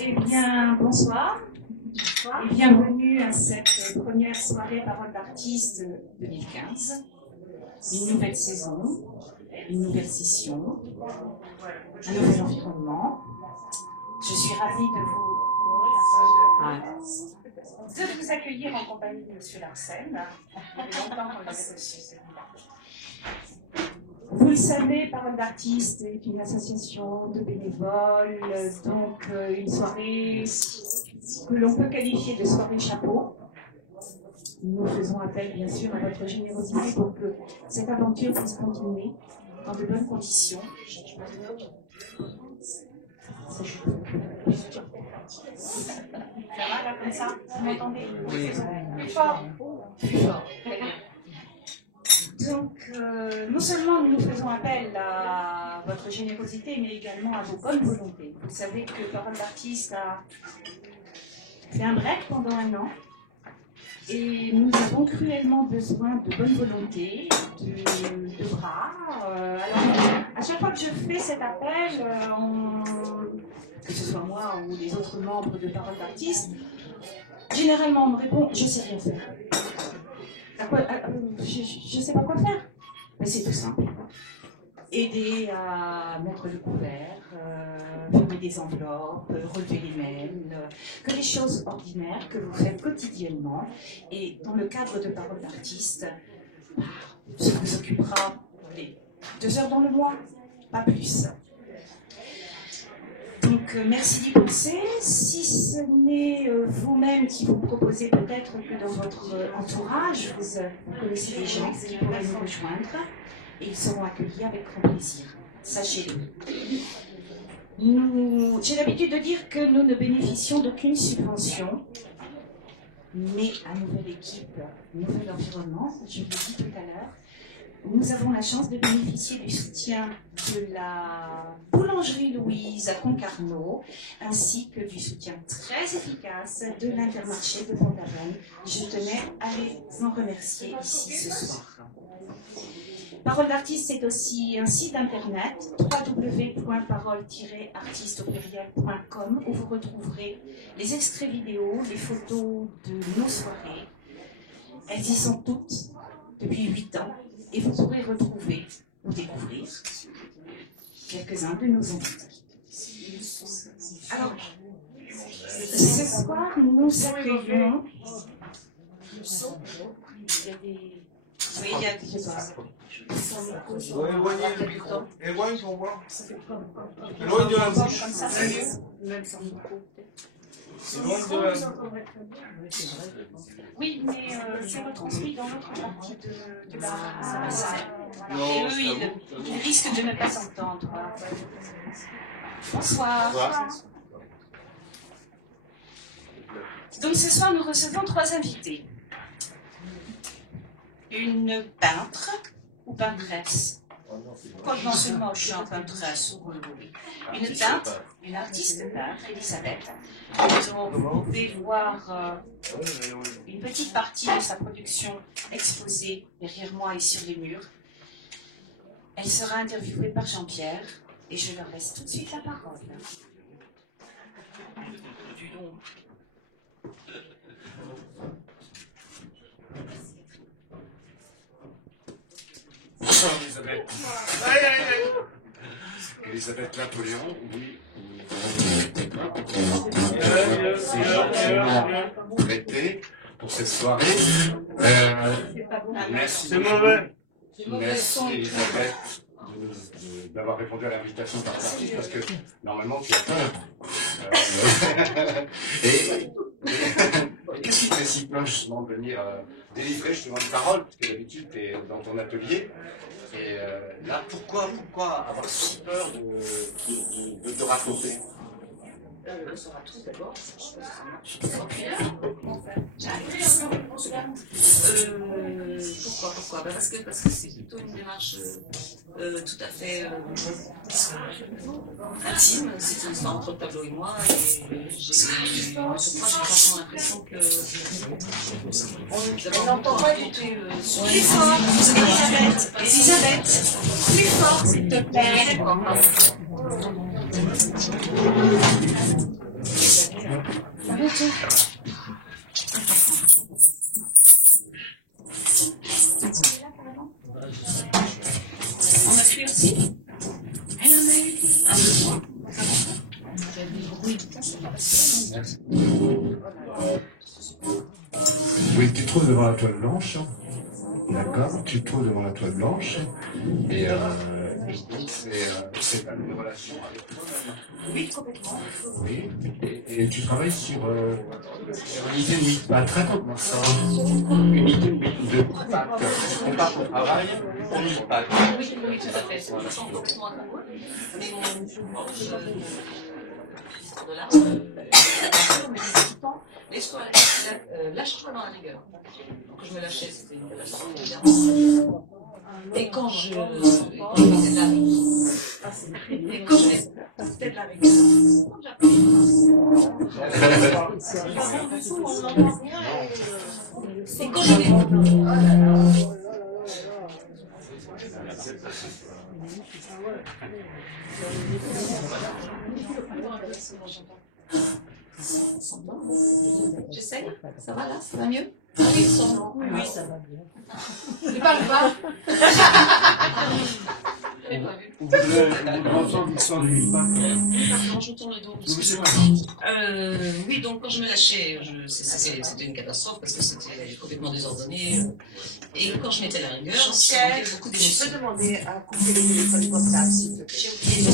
Eh bien, bonsoir et bienvenue à cette première soirée Parole d'artiste 2015. Une nouvelle saison, une nouvelle session, un nouvel environnement. Je suis ravie de vous accueillir en compagnie de M. Larsen. Il y avait longtemps qu'on l'avait reçu. Vous le savez, Parole d'artiste est une association de bénévoles, donc une soirée que l'on peut qualifier de soirée chapeau. Nous faisons appel bien sûr à votre générosité pour que cette aventure puisse continuer dans de bonnes conditions. Ça va là comme ça? Vous m'entendez? Oui. Plus fort? Plus fort. Très bien. Donc, non seulement nous faisons appel à votre générosité, mais également à vos bonnes volontés. Vous savez que Parole d'artiste a fait un break pendant 1 an. Et nous avons cruellement besoin de bonne volonté, de bras. Alors, à chaque fois que je fais cet appel, que ce soit moi ou les autres membres de Parole d'artiste, généralement on me répond « je sais rien faire ». Je ne sais pas quoi faire. Mais c'est tout simple. Aider à mettre le couvert, fermer des enveloppes, relever les mails, que les choses ordinaires que vous faites quotidiennement. Et dans le cadre de Parole d'artiste, ça vous occupera les 2 heures dans le mois, pas plus. Donc merci d'y penser. Si ce n'est vous-même qui vous proposez, peut-être que dans votre entourage, vous connaissez des gens qui pourraient nous rejoindre. Et ils seront accueillis avec grand plaisir. Sachez-le. J'ai l'habitude de dire que nous ne bénéficions d'aucune subvention, mais à nouvelle équipe, nouvel environnement, je vous l'ai dit tout à l'heure, nous avons la chance de bénéficier du soutien de la boulangerie Louise à Concarneau, ainsi que du soutien très efficace de l'Intermarché de Pont-Aven. Je tenais à les en remercier ici ce soir. Parole d'artiste, c'est aussi un site internet, www.parole-artiste.com, où vous retrouverez les extraits vidéo, les photos de nos soirées. Elles y sont toutes depuis 8 ans, et vous pourrez retrouver ou découvrir quelques-uns de nos invités. Alors, ce soir, nous accueillons... Oui, il y a des choses. Éloignez le micro. Éloigne pour voir. Éloigne de la bouche. Comme ça, c'est mieux. Même sans micro. Éloigne de la bouche. Oui, mais c'est retransmis dans l'autre partie de la salle. Non, et eux, ils risquent de ne pas s'entendre. Bonsoir. Donc ce soir, nous recevons 3 invités. Une peintre ou peintresse. Quoique non seulement je suis en peintresse, une peintre, une artiste peintre, Elisabeth. Donc vous pouvez voir une petite partie de sa production exposée derrière moi et sur les murs. Elle sera interviewée par Jean-Pierre et je leur laisse tout de suite la parole. Du don. Bonsoir Elisabeth. Elisabeth Napoléon, oui. Prêté pour cette soirée. Merci. C'est mauvais. Merci Elisabeth d'avoir répondu à l'invitation par l'artiste parce que normalement tu as peur. Et qu'est-ce qui te fait si peur justement de venir délivrer justement une parole, parce que d'habitude tu es dans ton atelier. Et là, pourquoi avoir si peur de te raconter? sera tout d'abord. Pourquoi parce que c'est plutôt une démarche tout à fait intime. C'est une histoire entre le tableau et moi. Et j'ai vraiment l'impression que On n'entend pas du tout. Plus fort, Elisabeth. Elisabeth, plus fort, s'il te plaît. On a pris aussi. Elle en a eu. Merci. Oui, tu te trouves devant la toile blanche. D'accord, tu te trouves devant la toile blanche. Et donc, c'est une relation avec toi-même. Oui, complètement. Oui, et tu travailles sur une idée de mille-pattes. Raconte-moi ça. Une idée de mille-pattes. Tu compares ton travail au mille-pattes. Oui, tout à fait. C'est complètement amoureux. Mais de là, laisse-toi, lâche-toi dans la rigueur. Quand je me lâchais, c'était une relation évidemment. Et quand je mettais de la rigueur, et quand je mettais de la rigueur, et quand j'avais j'essaye, ça va là, ça va mieux? Ah oui, ça va bien. Je parle pas. On voudrait entendre l'histoire du mille-pattes. Pardon, je tourne le dos. Oui, donc quand je me lâchais, c'était une catastrophe parce que c'était complètement désordonné. Et quand je mettais la rigueur, Michel, beaucoup je d'émotions. peux demander à couper le téléphone portable, s'il te plaît. J'ai oublié de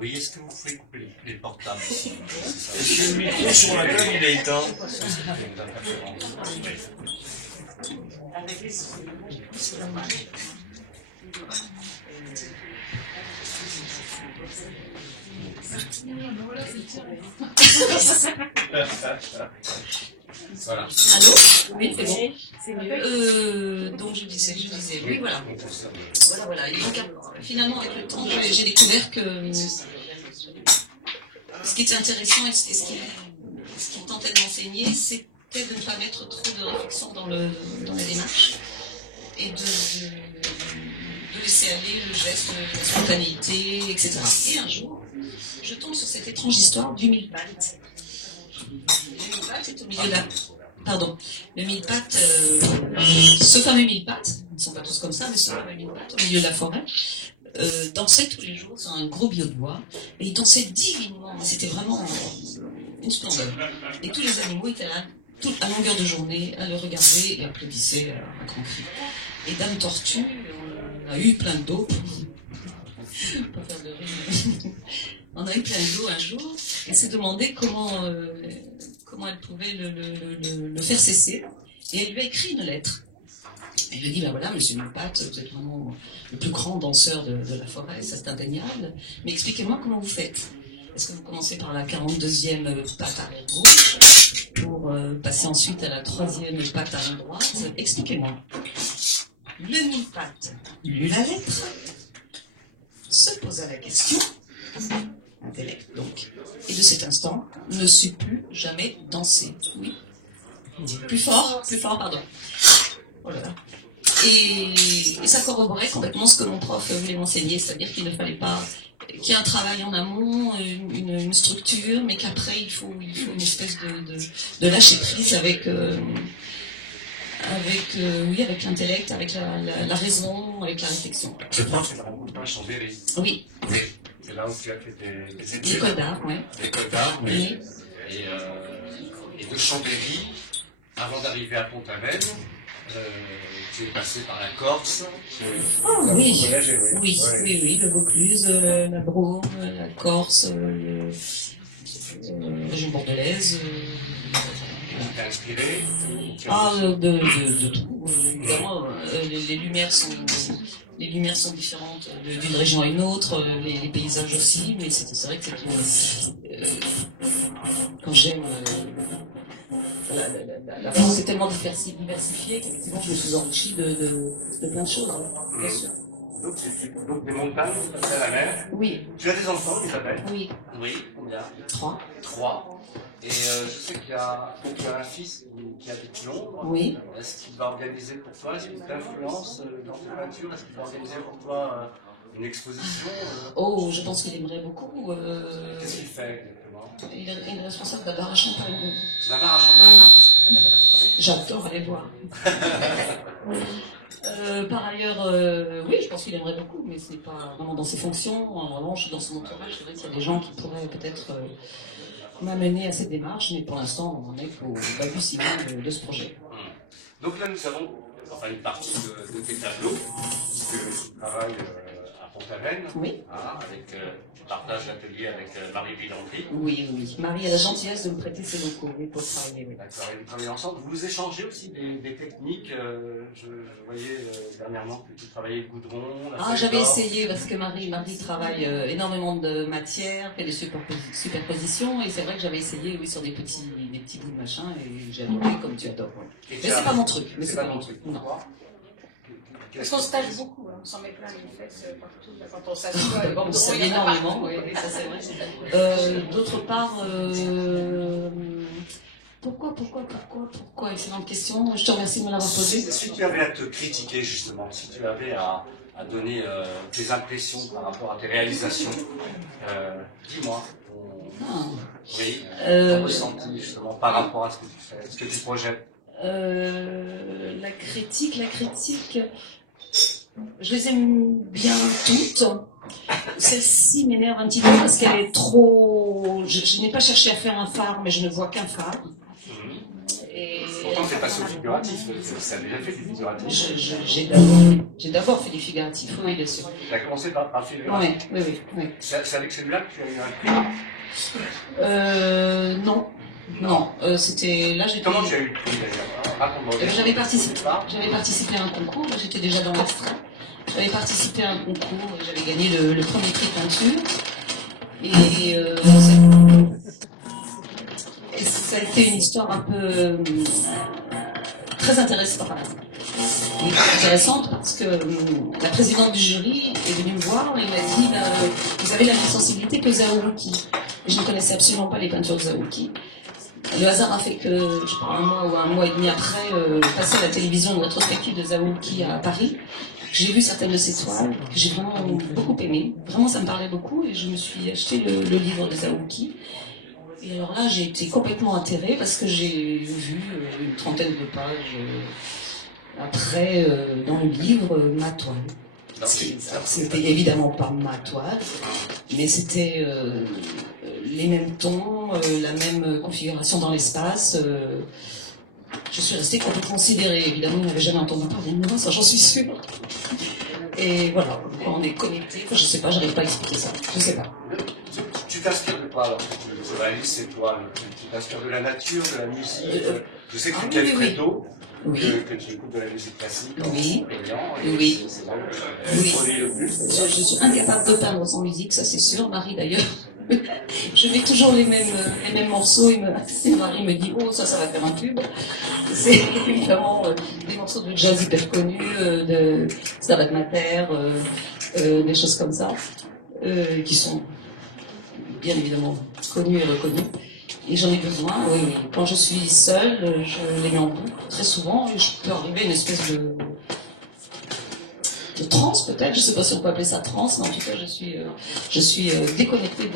Oui, est-ce que vous pouvez couper les portables? Est-ce que le micro sur la table, il est éteint? Voilà. Allô? Oui, c'est bon. Donc je disais, oui, voilà. Voilà. Et donc finalement, avec le temps, j'ai découvert que ce qui était intéressant et ce qui tentait de m'enseigner, c'était de ne pas mettre trop de réflexion dans la démarche et de laisser aller le geste, la spontanéité, etc. Et un jour, je tombe sur cette étrange histoire du mille-pattes. Le mille-pattes est au milieu de la... Pardon. Le mille-pattes, ce fameux mille-pattes, ils ne sont pas tous comme ça, mais ce fameux mille-pattes au milieu de la forêt, dansait tous les jours sur un gros bio de bois, et il dansait divinement, c'était vraiment une splendeur. Et tous les animaux étaient là, à longueur de journée, à le regarder et applaudissaient à grand cri. Et Dame Tortue, on a eu plein d'eau, pour faire de rime. On a eu plein d'eau un jour, et s'est demandé comment elle pouvait le faire cesser. Et elle lui a écrit une lettre. Elle lui a dit, ben voilà, monsieur Mille-Pattes, vous êtes vraiment le plus grand danseur de la forêt, ça c'est indéniable, mais expliquez-moi comment vous faites. Est-ce que vous commencez par la 42e patte arrière gauche, pour passer ensuite à la 3e patte arrière droite? Expliquez-moi. Le Mille-Pattes lut la lettre, se posa la question, intellect donc, et de cet instant, ne sut plus jamais danser. Oui. Plus fort, pardon. Oh là là. Et ça corroborait complètement ce que mon prof voulait m'enseigner, c'est-à-dire qu'il ne fallait pas qu'il y ait un travail en amont, une structure, mais qu'après il faut une espèce de lâcher prise avec l'intellect, avec la raison, avec la réflexion. Je pense que tu rencontres pas à Chambéry. Oui. C'est là où tu as fait des études. L'école d'art, oui. L'école d'art, oui. Oui. Et de Chambéry, avant d'arriver à Pont-Aven, tu es passé par la Corse. Oh oui. Voyagé, Oui, le Vaucluse, la Drôme, la Corse, la région bordelaise. T'es inspiré? Ah, de tout. Évidemment, les lumières sont les lumières sont différentes d'une région à une autre, les paysages aussi, mais c'est vrai que c'est quand j'aime la France est tellement diversifiée qu'effectivement je me suis enrichie de plein de choses, hein, bien sûr. Donc des montagnes, à la mer. Oui. Tu as des enfants, Isabelle? Oui. Oui, combien? 3. 3. Et je sais qu'il y a un fils qui habite Londres. Oui. Est-ce qu'il va organiser pour toi, est-ce qu'il t'influence dans tes peintures? Est-ce qu'il va organiser pour toi une exposition? Oh, je pense qu'il aimerait beaucoup. Qu'est-ce qu'il fait exactement? Il est responsable de la barre à champagne. La barre à champagne? J'adore aller voir. Par ailleurs, oui, je pense qu'il aimerait beaucoup, mais c'est pas vraiment dans ses fonctions. En revanche, dans son entourage, c'est vrai qu'il y a des gens qui pourraient peut-être m'amener à cette démarche, mais pour l'instant, on en est au balbutiement de ce projet. Donc là, nous avons une partie de tes tableaux, puisque tu travailles à Pont-Aven, oui. Tu partages l'atelier avec Marie Villandry. Oui, oui. Marie a la gentillesse de me prêter ses locaux pour travailler. Oui. D'accord, et vous travaillez ensemble. Vous échangez aussi des techniques. Je voyais dernièrement que tu travaillais le goudron. J'avais essayé parce que Marie travaille énormément de matière, fait des superpositions, et c'est vrai que j'avais essayé, oui, sur des petits bouts de machin, et j'ai adoré comme tu adores. Ouais. Mais c'est pas mon truc. Mais c'est pas mon truc. Non. Parce qu'on se tâche beaucoup, hein. On s'en met plein les fesses partout, là, quand on s'assoit. Bon, c'est énormément, oui, ça c'est vrai. D'autre part, pourquoi excellente question, je te remercie de me l'avoir posée. Si tu avais à te critiquer justement, si tu avais à donner tes impressions par rapport à tes réalisations, dis-moi. Oui, ton ressenti justement par rapport à ce que tu fais, ce que tu projettes. La critique, je les aime bien toutes. Celle-ci m'énerve un petit peu parce qu'elle est trop... Je n'ai pas cherché à faire un phare, mais je ne vois qu'un phare. Et... Pourtant, c'est pas sous figuratif, ça a déjà fait du figuratif. J'ai d'abord fait du figuratif, oui, bien sûr. Tu as commencé par le figuratif? Oui. C'est avec celui-là que tu as eu un prix? Non, c'était là j'étais. Comment tu as eu le prix d'ailleurs? Raconte-moi. J'avais participé à un concours, j'étais déjà dans l'extrait. J'avais participé à un concours et j'avais gagné le premier prix peinture. Et ça a été une histoire un peu très intéressante. Intéressante parce que la présidente du jury est venue me voir et m'a dit vous avez la même sensibilité que Zawuki. Et je ne connaissais absolument pas les peintures de Zawuki. Le hasard a fait que, je crois, un mois et demi après, passé à la télévision une rétrospective de Zawuki à Paris. J'ai vu certaines de ses toiles que j'ai vraiment beaucoup aimées. Vraiment, ça me parlait beaucoup et je me suis acheté le livre de Zawuki. Et alors là, j'ai été complètement atterrée parce que j'ai vu une trentaine de pages après, dans le livre, ma toile. C'était évidemment pas ma toile, mais c'était les mêmes tons, la même configuration dans l'espace. Je suis restée complètement sidérée. Évidemment, on n'avait jamais entendu parler de moi, ça j'en suis sûre. Et voilà, quand on est connecté, je sais pas, j'arrive pas à expliquer ça. Je sais pas. Tu t'inspires de quoi alors? Tu réalises ces toiles? Tu t'inspires de la nature, de la musique? Je sais que tu t'aimes très tôt. Oui. Que tu écoutes de la musique classique. Oui. Oui. Je suis incapable de peindre sans musique, ça c'est sûr. Marie d'ailleurs. Je mets toujours les mêmes morceaux et Marie me dit ça va faire un tube. C'est évidemment des morceaux de jazz hyper connus, de Stabat Mater, des choses comme ça, qui sont bien évidemment connus et reconnus. Et j'en ai besoin, oui. Quand je suis seule, je les mets en boucle très souvent et je peux arriver à une espèce de transe peut-être, je ne sais pas si on peut appeler ça transe, mais en tout cas je suis déconnectée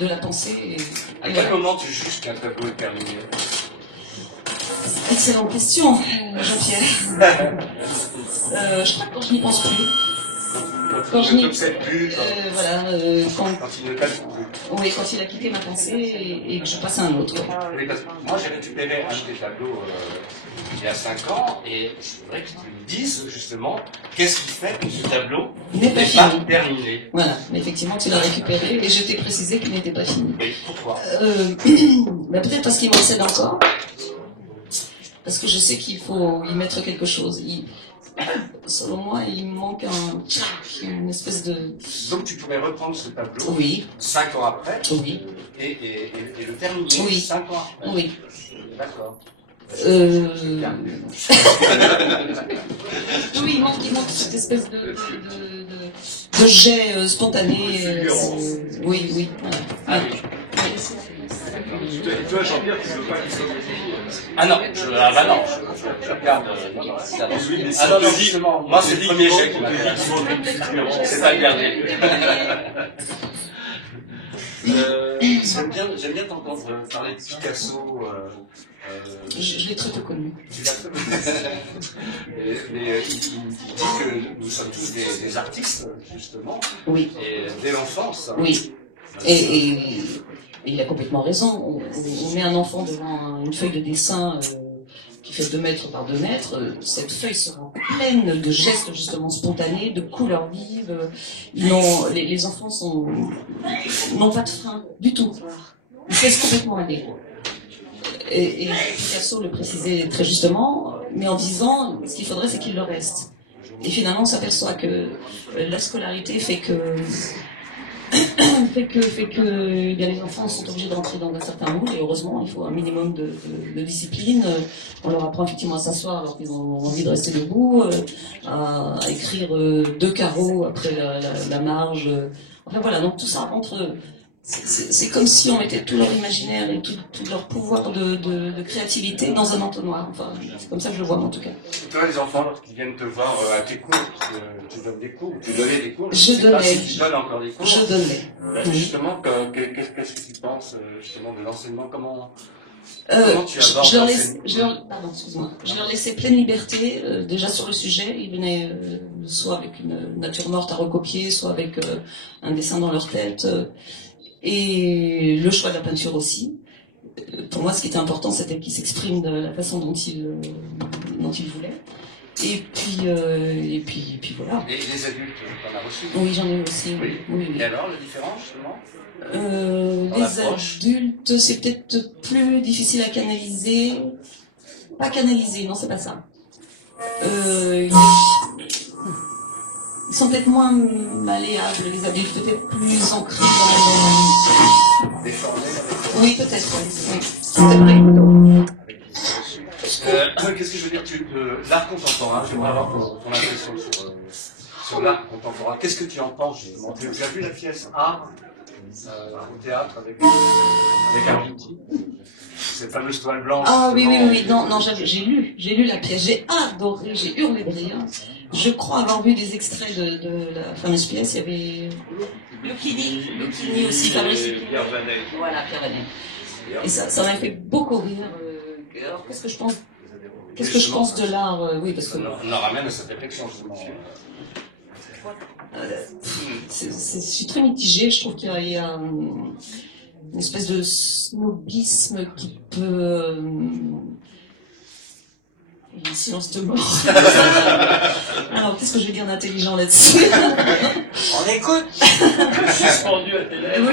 de la pensée. À quel moment tu juges qu'un tableau est terminé? Excellente question, Jean-Pierre. Je crois que quand je n'y pense plus. Quand je n'y plus, quand il ne passe plus. Oui, quand il a quitté ma pensée et que je passe à un autre. Oui, parce que moi j'ai récupéré un de tes tableaux il y a 5 ans et je voudrais que tu me dises justement qu'est-ce qui fait que ce tableau n'est pas terminé. Voilà, mais effectivement tu l'as récupéré et je t'ai précisé qu'il n'était pas fini. Et pourquoi? Peut-être parce qu'il m'enseigne encore, parce que je sais qu'il faut y mettre quelque chose. selon moi, il manque une espèce de... Donc tu pourrais reprendre ce tableau Oui. 5 ans après Oui. Et le terminer Oui. 5 ans après. Oui. D'accord. Oui, il manque cette espèce de jet spontané. Oui, oui. Ah oui. Et toi, Jean-Pierre, tu veux pas qu'il soit Ah non, je regarde. Ah non, justement, moi c'est le premier jet qui m'intéresse. C'est pas le dernier. J'aime bien t'entendre parler de Picasso. Je l'ai très peu connu. Mais il dit que nous sommes tous des artistes, justement. Oui. Et dès l'enfance. Oui. Et il a complètement raison. On met un enfant devant une feuille de dessin qui fait 2 mètres par 2 mètres. Cette feuille sera pleine de gestes justement spontanés, de couleurs vives. Les enfants n'ont pas de frein du tout. Ils se laissent complètement aller. Et Picasso le précisait très justement, mais en disant ce qu'il faudrait, c'est qu'il le reste. Et finalement, on s'aperçoit que la scolarité fait que les enfants sont obligés d'entrer dans un certain moule, et heureusement, il faut un minimum de discipline. On leur apprend effectivement à s'asseoir alors qu'ils ont envie de rester debout, à écrire 2 carreaux après la marge. Enfin voilà, donc tout ça rentre. C'est comme si on mettait tout leur imaginaire et tout leur pouvoir de créativité dans un entonnoir. Enfin, c'est comme ça que je le vois en tout cas. Et toi, les enfants, lorsqu'ils viennent te voir à tes cours, tu donnes des cours, tu donnais des cours. Je donnais. Si tu donnes encore des cours. Je donnais. Justement, qu'est-ce que tu penses justement de l'enseignement? Comment tu abordes pardon, excuse-moi. Je leur laissais pleine liberté déjà sur le sujet. Ils venaient soit avec une nature morte à recopier, soit avec un dessin dans leur tête. Et le choix de la peinture aussi. Pour moi, ce qui était important, c'était qu'ils s'expriment de la façon dont ils voulaient. Et puis voilà. Et les adultes, t'en as reçu? Oui, j'en ai aussi. Oui. Et alors, la différence, justement? Les adultes, c'est peut-être plus difficile à canaliser. Pas canaliser, non, c'est pas ça. Ils sont peut-être moins malléables, les adultes, peut-être plus ancrés dans la... Oui, peut-être, oui. C'est vrai. Qu'est-ce que je veux dire? L'art contemporain, j'aimerais avoir ton impression sur l'art contemporain. Qu'est-ce que tu en penses, justement? Tu as vu la pièce Art au théâtre avec Argentine? Cette fameuse toile blanche. Ah oui. Non, j'ai lu la pièce, j'ai adoré, j'ai hurlé de rire. Je crois avoir vu des extraits de la fameuse pièce. Il y avait Lucchini aussi, Fabrice. Pierre Vanet. Voilà, Pierre Vanet. Et ça m'a fait beaucoup rire. Alors, qu'est-ce que je pense de l'art? Oui, parce que... On en ramène à cette réflexion, justement. Je suis très mitigée. Je trouve qu'il y a une espèce de snobisme qui peut... Il y a un silence de mort. Alors, qu'est-ce que je vais dire d'intelligent là-dessus? On écoute. Suspendu à tes lèvres.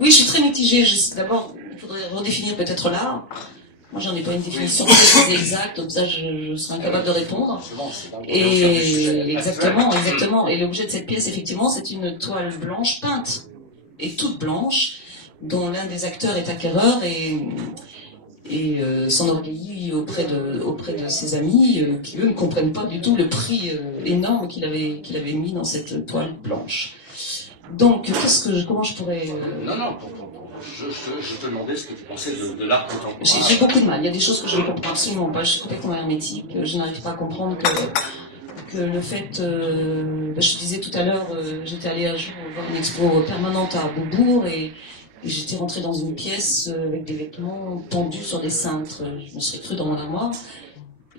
Oui, je suis très mitigée. D'abord, il faudrait redéfinir peut-être l'art. Moi, j'en ai pas une définition très exacte, donc ça, je serais incapable de répondre. Et exactement. Et l'objet de cette pièce, effectivement, c'est une toile blanche peinte et toute blanche, dont l'un des acteurs est acquéreur et s'enorgueillit auprès de ses amis qui eux ne comprennent pas du tout le prix énorme qu'il avait mis dans cette toile blanche. Donc comment je pourrais Non, je te demandais ce que tu pensais de l'art contemporain. J'ai beaucoup de mal. Il y a des choses que je ne comprends absolument pas. Je suis complètement hermétique. Je n'arrive pas à comprendre que le fait... je disais tout à l'heure, j'étais allée un jour voir une expo permanente à Beaubourg et j'étais rentrée dans une pièce avec des vêtements tendus sur des cintres. Je me serais crue dans mon armoire.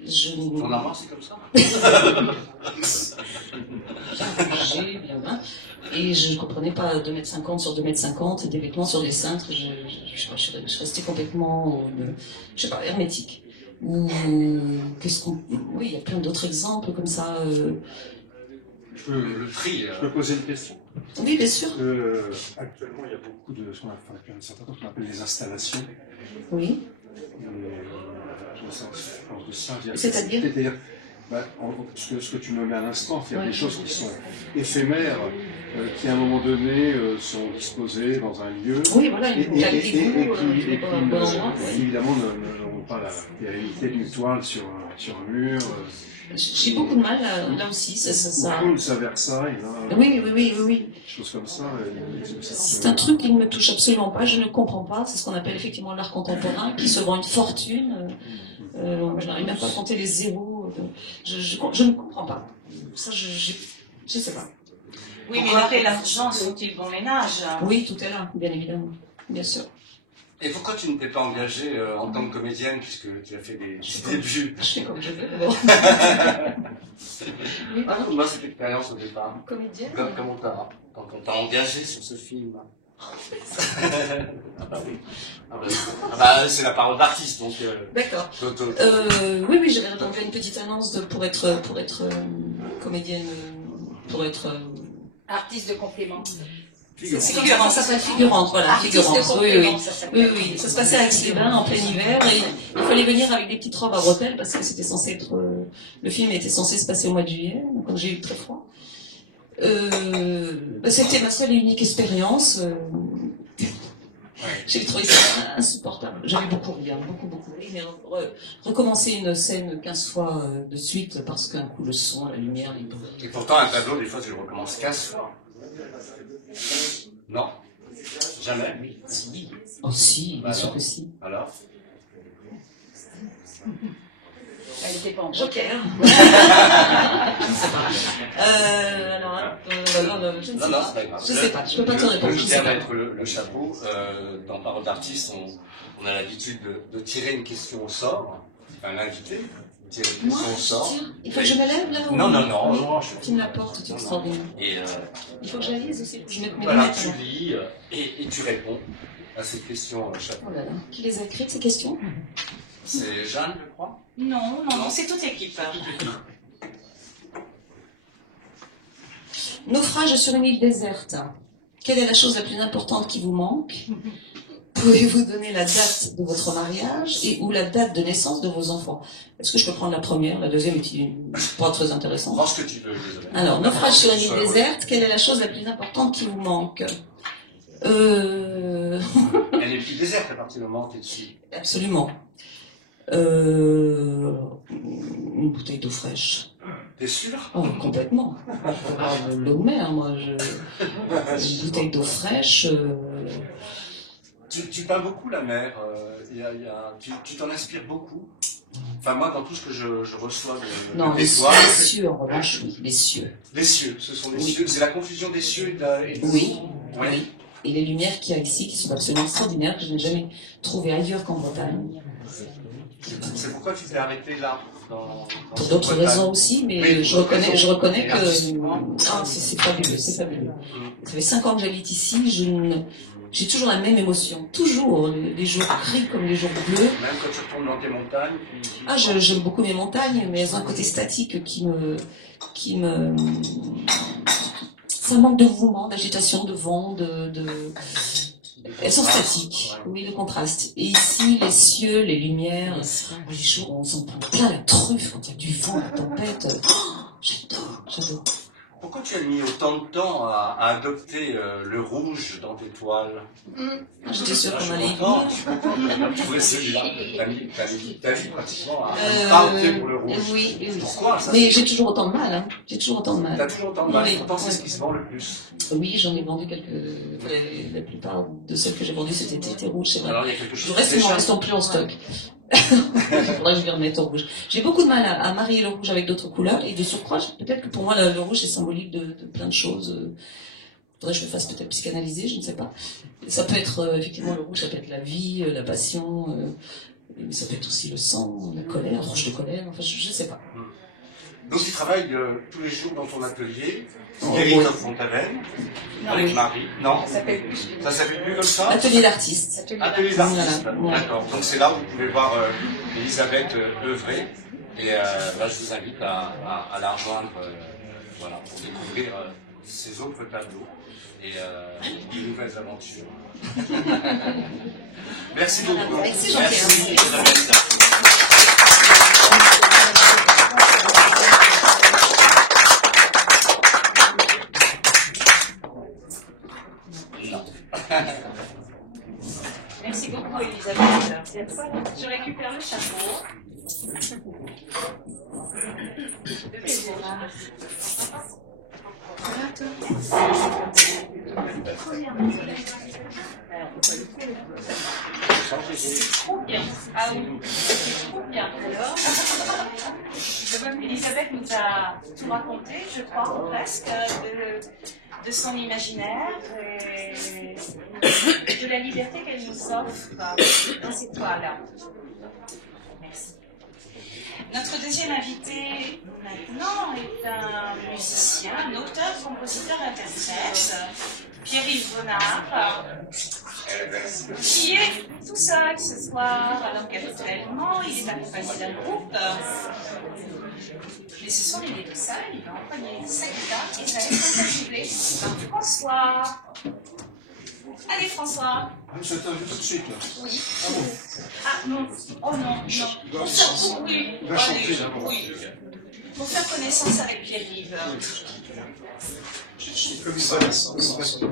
Ton armoire, c'est comme ça? J'ai bien. Et je ne comprenais pas 2,50 m sur 2,50 m, des vêtements sur des cintres. Je restais complètement, hermétique. Oui, il y a plein d'autres exemples comme ça. Le prix. Je peux poser une question? Oui, bien sûr. Actuellement, il y a beaucoup de ce qu'on appelle les installations. Oui. C'est-à-dire ce que tu nommais à l'instant, faire des choses qui sont éphémères, qui à un moment donné sont disposées dans un lieu, oui, voilà, et qui oui. évidemment n'ont pas la pérennité d'une toile sur un mur. J'ai beaucoup de mal là aussi. Ça Versailles, là, oui. des choses comme ça. C'est un truc qui ne me touche absolument pas, je ne comprends pas. C'est ce qu'on appelle effectivement l'art contemporain, qui se vend une fortune. Je n'arrive même pas à compter les zéros. Je ne comprends pas. Ça, je sais pas. Oui, mais après, l'argent, faut-il bon ménage? Oui, tout est là, bien évidemment. Bien sûr. Et pourquoi tu ne t'es pas engagée en tant que comédienne, puisque tu as fait des débuts? Je fais comme je veux. Bon. Oui, moi, cette expérience au départ. Comédienne? Comment quand on t'a engagée sur ce film? Ah bah oui. C'est la parole d'artiste, donc. D'accord. Oui, j'avais répondu à une petite annonce pour être comédienne, pour être artiste de complément. C'est comme ça, ça s'appelle figurante, voilà, figurante. Oui. Ça se passait à Aix-les-Bains en plein hiver et il fallait venir avec des petites robes à bretelles parce que c'était censé être, le film était censé se passer au mois de juillet, donc j'ai eu très froid. C'était ma seule et unique expérience. J'ai trouvé ça insupportable. J'avais beaucoup ri, mais recommencer une scène 15 fois de suite parce qu'un coup le son, la lumière, les bruits. Et pourtant un tableau, des fois, tu le recommences 15 fois. Non, jamais. Oui, si. Oh si, bien sûr que si. Alors Elle était pas en Joker. Je ne sais pas. Je ne sais pas. C'est pas grave. Je sais pas, je peux pas te répondre. Je tiens à mettre le chapeau. Dans Parole d'artiste, on a l'habitude de tirer une question au sort. Un invité, tirer une question au sort. Il faut que je me lève là ou... Non. Tu me l'apportes, c'est extraordinaire. Et il faut que je la lise aussi, je mette mes voilà, lunettes. tu lis et tu réponds à ces questions au chapeau. Oh là là, qui les a écrites ces questions? C'est Jeanne, je crois. Non, c'est toute l'équipe. Naufrage sur une île déserte. Quelle est la chose la plus importante qui vous manque? Pouvez-vous donner la date de votre mariage et ou la date de naissance de vos enfants? Est-ce que je peux prendre la première? La deuxième est pas très intéressante. Prends ce que tu veux, désolé. Alors, naufrage sur une île déserte. Quelle est la chose la plus importante qui vous manque? Elle est plus déserte à partir du moment où tu es dessus. Absolument. Une bouteille d'eau fraîche. T'es sûr? Oh, complètement. Je peux avoir de l'eau de mer, moi. Une bouteille d'eau fraîche. Tu peins beaucoup la mer. Tu t'en inspires beaucoup. Enfin, moi, dans tout ce que je reçois non, les cieux, en revanche, oui, les cieux. Les cieux, ce sont les cieux. C'est la confusion des cieux et de oui. Et les lumières qu'il y a ici, qui sont absolument extraordinaires, que je n'ai jamais trouvées ailleurs qu'en Bretagne. C'est pourquoi tu t'es arrêté là pour d'autres raisons aussi, mais je reconnais que c'est fabuleux, c'est fabuleux. Ça fait 5 ans que j'habite ici, j'ai toujours la même émotion, toujours, les jours gris comme les jours bleus. Même quand tu retournes dans tes montagnes? J'aime beaucoup mes montagnes, mais elles ont un côté statique qui me... Ça manque de mouvement, d'agitation, de vent, Elles sont statiques, oui, le contraste. Et ici, les cieux, les lumières, les jours, on s'en prend plein la truffe quand il y a du vent, la tempête. J'adore. Pourquoi tu as mis autant de temps à adopter le rouge dans tes toiles? J'étais sûre qu'on allait y venir. Tu voulais celui-là. T'as mis ta vie pratiquement à opter pour le rouge. Oui. Pourquoi ça? Mais j'ai toujours autant de mal. Hein. J'ai toujours autant de mal. T'as toujours autant de mal. Pourtant, c'est ce qui se vend le plus. Oui, j'en ai vendu quelques. La plupart de celles que j'ai vendues, c'était rouge, c'est vrai. Alors, il y a quelque chose. Le reste, ils m'en restent plus en stock. Il faudrait que je les remette en rouge. J'ai beaucoup de mal à marier le rouge avec d'autres couleurs et de surcroît, peut-être que pour moi le rouge est symbolique de plein de choses. Faudrait que je me fasse peut-être psychanalyser, je ne sais pas. Ça peut être effectivement le rouge, ça peut être la vie, la passion, mais ça peut être aussi le sang, la colère, rouge de colère. Enfin, je ne sais pas. Donc tu travailles tous les jours dans ton atelier, Eric Fontaine, avec Marie. Non, ça s'appelle plus comme ça. Atelier d'artiste. Atelier d'artiste. Voilà. D'accord. Donc c'est là où vous pouvez voir Elisabeth œuvrer. Et là, je vous invite à la rejoindre, voilà, pour découvrir ses autres tableaux. Et de nouvelles aventures. Merci beaucoup. Merci, Merci. Merci beaucoup, Elisabeth. Je récupère le chapeau. C'est trop bien. Ah oui, c'est trop bien. Alors, Elisabeth nous a tout raconté, je crois, presque, de son imaginaire et de la liberté qu'elle nous offre dans ces toiles. Merci. Notre deuxième invité maintenant est un musicien, un auteur, compositeur, interprète, Pierre-Yves Bonnard, qui est tout seul ce soir, alors qu'habituellement il est accompagné d'un groupe. Mais ce soir il est tout seul, il va emprunter sa guitare et ça va être interviewé par François. Allez François. Je t'invite tout de suite là. Oui. Ah bon? Ah non. Oh non, non. Pour faire, oui. Il va chanter d'abord. Oui. Pour faire connaissance avec Pierre-Yves. Comme ça, on reste au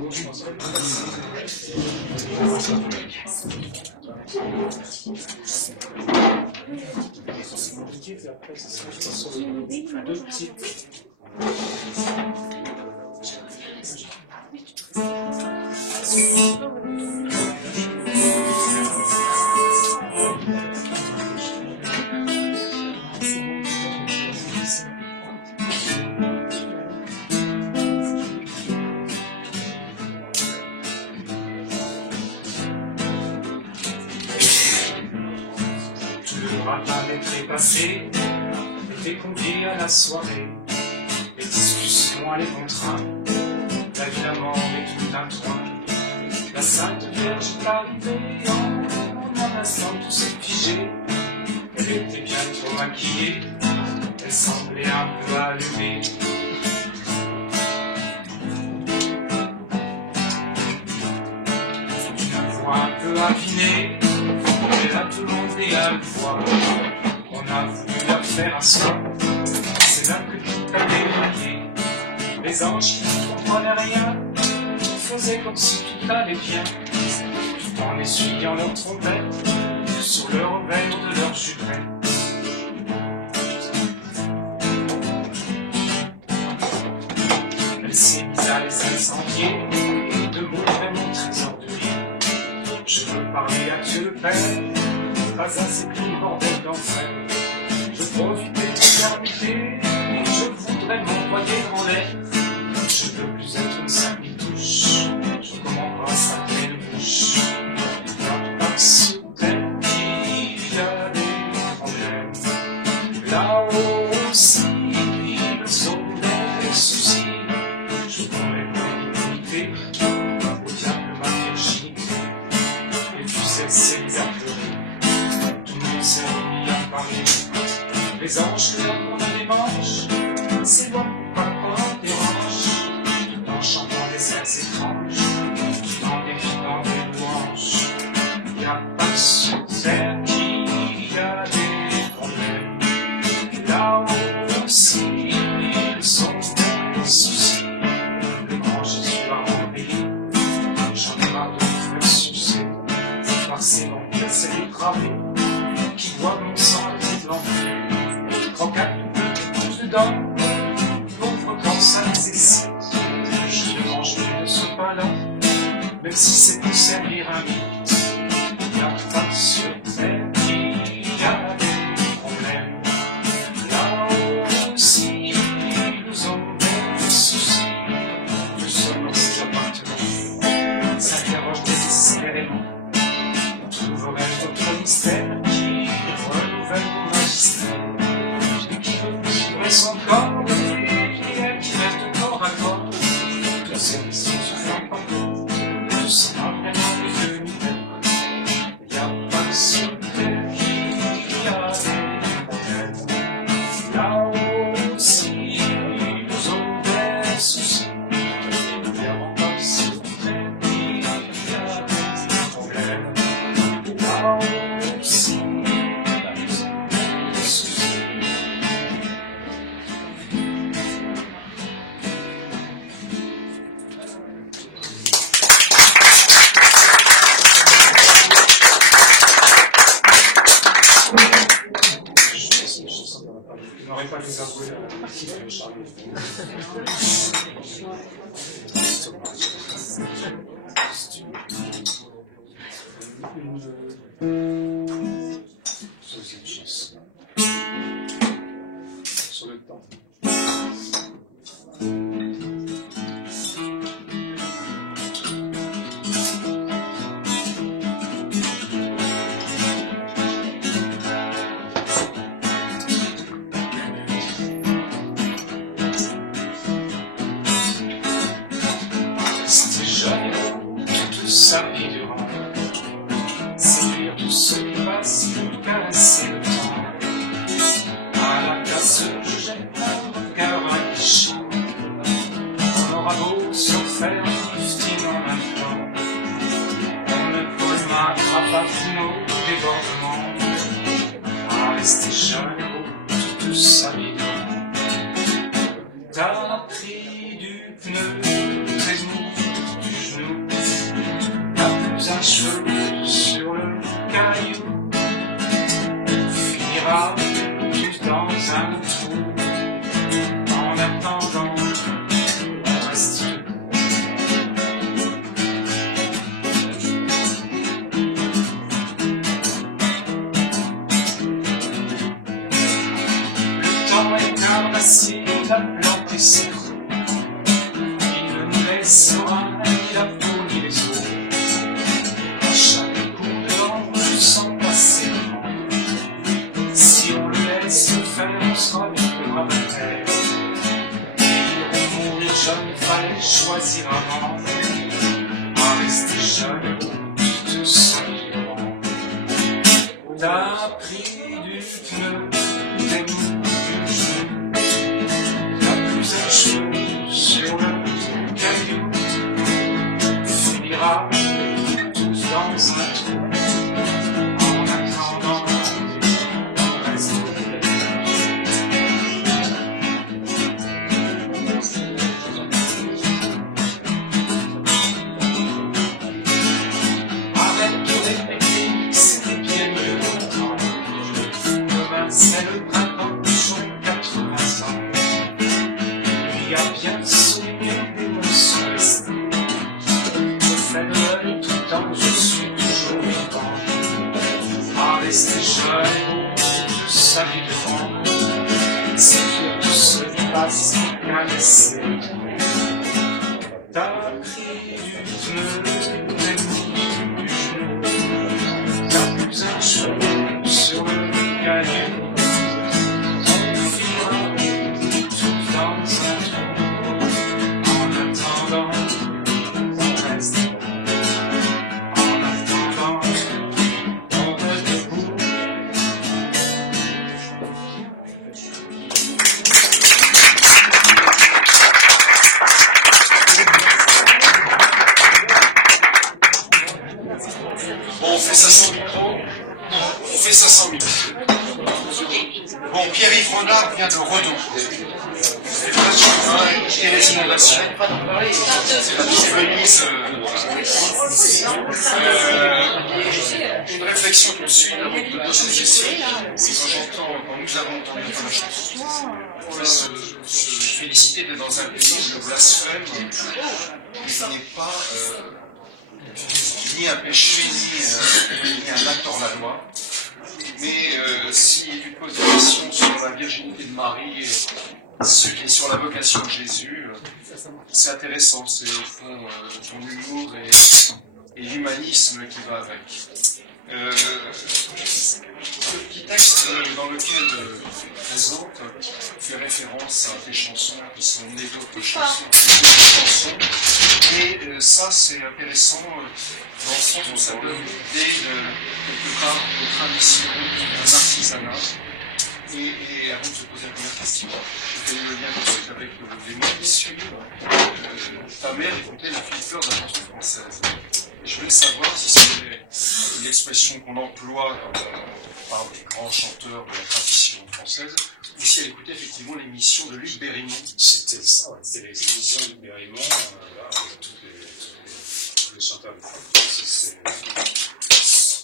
passé, était convié à la soirée, les discussions allaient bon train, la vie d'amour est tout un train, la Sainte Vierge est arrivée, en un instant tout s'est figé, elle était bien trop maquillée, elle semblait un peu allumée. Une voix un peu affinée, elle a demandé à le voir. On a voulu leur faire un sort, c'est là que tout a démarqué. Les anges qui ne comprenaient rien faisaient comme si tout allait bien, tout en essuyant leur trompette sur le rebelle de leur jupette. Elle s'est mise à laisser le sentier, de mots vraiment très orgueilleux. Je veux parler à Dieu le Père, pas assez de bordel d'enfer. Je profitais de l'éternité, je voudrais m'envoyer en l'air. Je veux plus être une simple touche, je commence à faire une bouche. Là, pas sur terre, il y a des problèmes. Là-haut aussi, ils sont des soucis. Je pourrais m'imiter au diable ma virginité. Et tu sais, c'est bizarre que tout le monde s'est remis à parler. Les anges que l'on a des manches, c'est bon, pas qu'on dérange, tout en chantant des airs étranges, tout en défilant des louanges. Il n'y a pas de sur terre qui a des problèmes. Là-haut aussi, ils sont des soucis. Le grand Jésus a rempli, j'en ai marre de me faire sucer, par ces noms, c'est les travées, qui boivent mon sang et de l'enfer. Croquette, tout dedans, pauvre quand ça les excite. Je ne mange plus de ce pain-là, même si c'est pour servir un mythe. Il n'y a pas sur terre qui a des problèmes. Là aussi, nous avons des soucis. Nous sommes dans ces appartements, s'interroge désespérément. Trouverai d'autres mystères qui renouvellent mon magistère. Son corps, et elle qui reste corps à corps. Toutes ces questions se font pas. Tout ça vraiment les deux univers. Il n'y a pas de costume. Sur cette chanson. Sur le temps. C'était jeune toute sa vie durant. Séduire tous ceux qui passent pour caresser le temps. À la place je jette un regard indéchant. On aura beau se faire 15 en même temps. On ne colmatera pas tous nos débordements. À rester jeune toute sa vie durant. T'as pris du pneu, des mous, du genou. T'as plus un cheveu sur le caillou. Finira juste dans un trou. En attendant, on reste debout. Le temps est carnassier, la plante est serrée. Il ne nous laissera ni la peau ni les os. À chaque coup de vent, je sens passer le vent. Si on le laisse faire, on sera vite rabatteur. Pour mourir jeune, fallait choisir avant. À rester jeune, toute sa vie durant. T'as pris du pneu, des mous, du genou. T'as plus un cheveu sur le caillou. Finira tous dans un trou. En attendant, on reste arrête de répéter, c'était bien mieux longtemps. Demain c'est le printemps, j'en 80 ans. Il y a bien souligné l'émotion restée. Je fais de l'œil tout le temps, je suis toujours vivant. À rester jeune et beau de sa vie durant. C'est que tout se passe caresser. T'as pris du pneu, des mous, du genou. T'as plus un cheveu sur le caillou. On finira tout dans un trou. En attendant, on reste debout. En attendant, on reste debout. Bon, on fait ça sans micro. On fait ça sans micro. Bon, Pierre-Yves Renard vient de Redon. C'est pas sûr, et les inondations. Qui Venise. Une réflexion tout de suite avant de poser cette question. Quand nous avons entendu dans la chanson, on va se féliciter d'être dans un pays où le blasphème n'est pas ni un péché, ni un acte hors la loi. Mais si tu te poses des questions sur la virginité de Marie et sur la vocation de Jésus, c'est intéressant. C'est au fond ton humour et l'humanisme qui va avec. Ce petit texte dans lequel tu présentes fait référence à des chansons qui sont nées d'autres chansons. Et ça, c'est intéressant dans le sens où ça donne l'idée quelque part de tradition, d'un artisanat. Et avant de se poser la première question, je fais le lien tout de suite avec les mots qui suivent. Ta mère écoutait la fleur de la chanson française. Et je voulais savoir si c'était l'expression qu'on emploie quand on parle des grands chanteurs de la tradition française, ou si elle écoutait effectivement l'émission de Luc Bérimont. C'était ça, ouais. C'était les émissions de Bérimont, avec tous les chanteurs de France.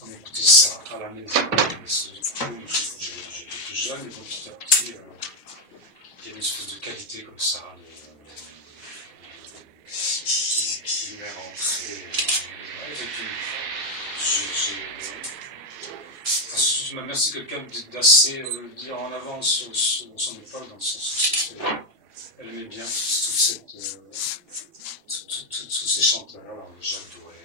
On écoutait ça à la maison. J'étais plus jeune, et donc petit à petit, il y a une espèce de qualité comme ça, qui m'est rentrée. ma mère, c'est quelqu'un d'assez dire en avance sur son époque, dans le sens où elle aimait bien tous ces chanteurs, Jacques Brel,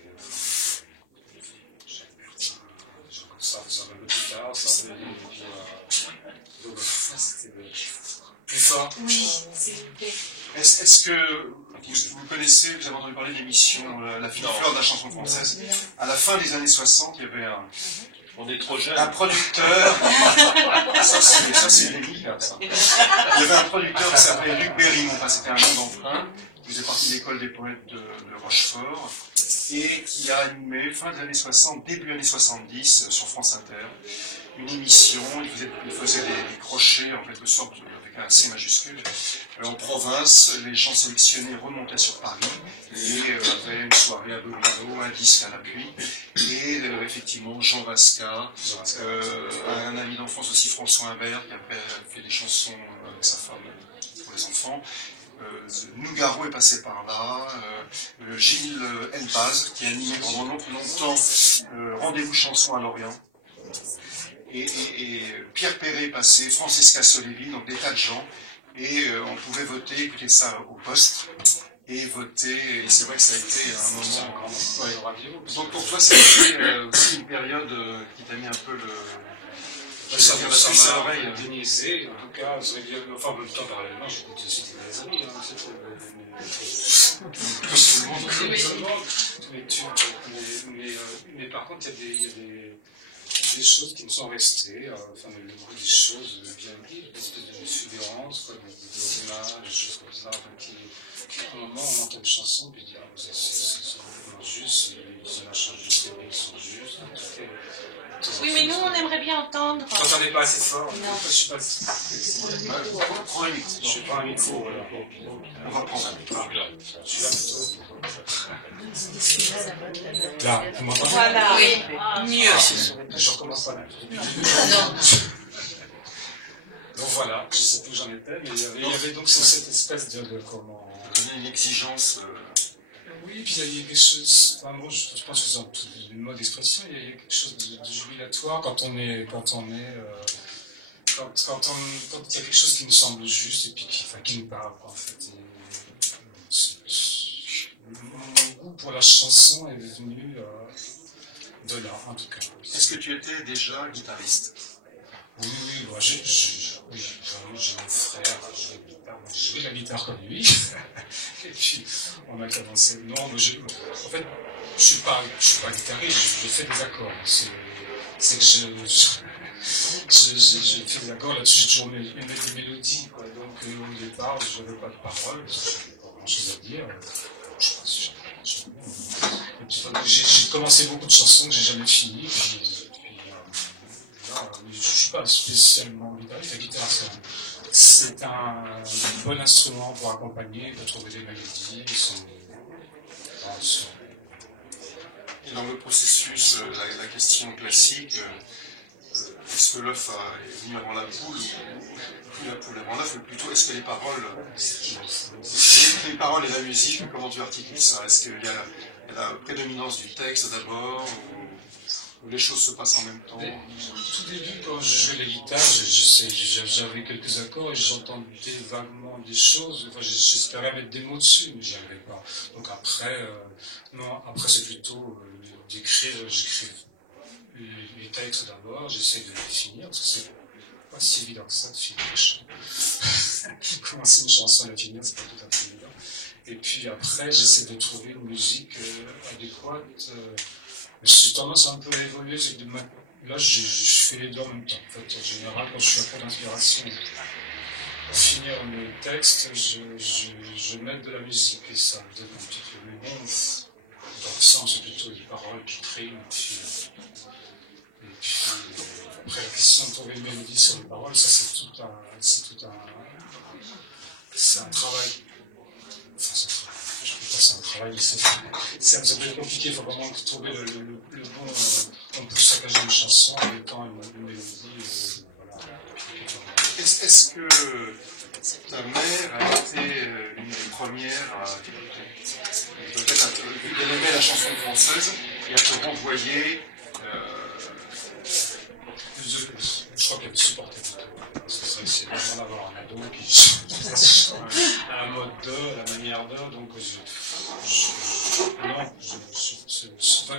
ça va le plus tard, ça va venir, et puis c'était plus fort. Oui, c'était. Est-ce que vous connaissez, vous avez entendu parler de l'émission La fine fleur de la chanson française? À la fin des années 60, il y avait On est trop jeune. un producteur. ça c'est délicat, ça. Il y avait un producteur qui s'appelait Luc Berrimont, enfin, c'était un nom d'emprunt. Il faisait partie de l'école des poètes de Rochefort et qui a animé fin des années 60, début années 70 sur France Inter une émission. Il faisait des crochets en quelque sorte avec un C majuscule en province. Les gens sélectionnés remontaient sur Paris et avaient une soirée à Bobino, un disque à l'appui et effectivement Jean Vasca, un ami d'enfance aussi, François Imbert, qui après a fait des chansons avec sa femme pour les enfants. Nougaro est passé par là, Gilles Elbaz qui a animé pendant longtemps Rendez-vous chanson à Lorient, et Pierre Perret est passé, Francesca Solevi, donc des tas de gens, et on pouvait voter, écouter ça au poste, et voter, et c'est vrai que ça a été un moment... Donc pour toi, ça a été aussi une période qui t'a mis un peu le... Ça m'a déniaisé, en tout cas, en même temps, parallèlement, j'écoute aussi des amis, mais par contre, il y a des choses qui me sont restées, des choses bien dites, des espèces de fulgurances, des images, des choses comme ça, à un moment, on entend une chanson, puis on dit, c'est complètement juste, les images sont justes, les rythmes sont justes, tout est... Oui, mais nous, on aimerait bien entendre. Vous n'entendez pas assez fort. Non. Je suis pas... Prends un micro. Je suis pas un micro, voilà. On va prendre un micro. Je suis là plutôt. Là, vous m'entendez? Voilà. Oui, mieux. Je recommence pas là. non. Donc voilà, je sais plus où j'en étais, mais il y avait donc cette espèce de comment... Une exigence... Oui, puis il y a quelque chose, enfin, bon, je pense que c'est une mode d'expression, il y a quelque chose de jubilatoire quand il y a quelque chose qui nous semble juste et puis qui nous parle, en fait. Mon goût pour la chanson est venu de là, en tout cas. Est-ce que tu étais déjà guitariste? Oui, j'ai mon frère, j'ai joué la guitare comme lui, et puis on a commencé. Non, mais en fait, je suis pas guitariste, je fais des accords. C'est que je fais des accords, là-dessus j'ai toujours des mélodies, quoi. Donc au départ, je n'avais pas de paroles, parce que je n'avais pas grand-chose à dire. J'ai commencé beaucoup de chansons que j'ai jamais finies, je ne suis pas spécialement guitariste. La guitare, c'est un bon instrument pour accompagner, pour trouver des mélodies. Et dans le processus, la question classique, est-ce que l'œuf est venu avant la poule ou la poule avant l'œuf, ou plutôt est-ce que les paroles et la musique, comment tu articules ça? Est-ce qu'il y a la prédominance du texte d'abord, ou les choses se passent en même temps? Au tout début, quand je jouais la guitare, j'avais quelques accords et j'entendais vaguement des choses. Enfin, j'espérais mettre des mots dessus, mais j'y arrivais pas. Donc après, c'est plutôt d'écrire. J'écris les textes d'abord, j'essaie de les définir, parce que c'est pas si évident que ça de finir les chants. Commencer une chanson à la finir, c'est pas tout à fait évident. Et puis après, j'essaie de trouver une musique adéquate. J'ai tendance un peu à évoluer, c'est que là, je fais les deux en même temps. En fait, en général, quand je suis à court d'inspiration, pour finir mes textes, je mets de la musique, et ça me donne un petit peu. Mais bon, dans le sens, c'est plutôt des paroles qui triment, et puis après, la question de trouver une mélodie sur les paroles, ça, c'est un travail. Enfin, c'est un travail, c'est un peu compliqué, il faut vraiment trouver le bon. On peut saccager une chanson en mettant une mélodie. Voilà. Est-ce que ta mère a été une des premières à t'écouter? Peut-être qu'elle aimait la chanson française, et à te renvoyer. Je crois qu'elle supportait tout. C'est vraiment d'avoir un ado qui a un mode de, la manière de, donc non,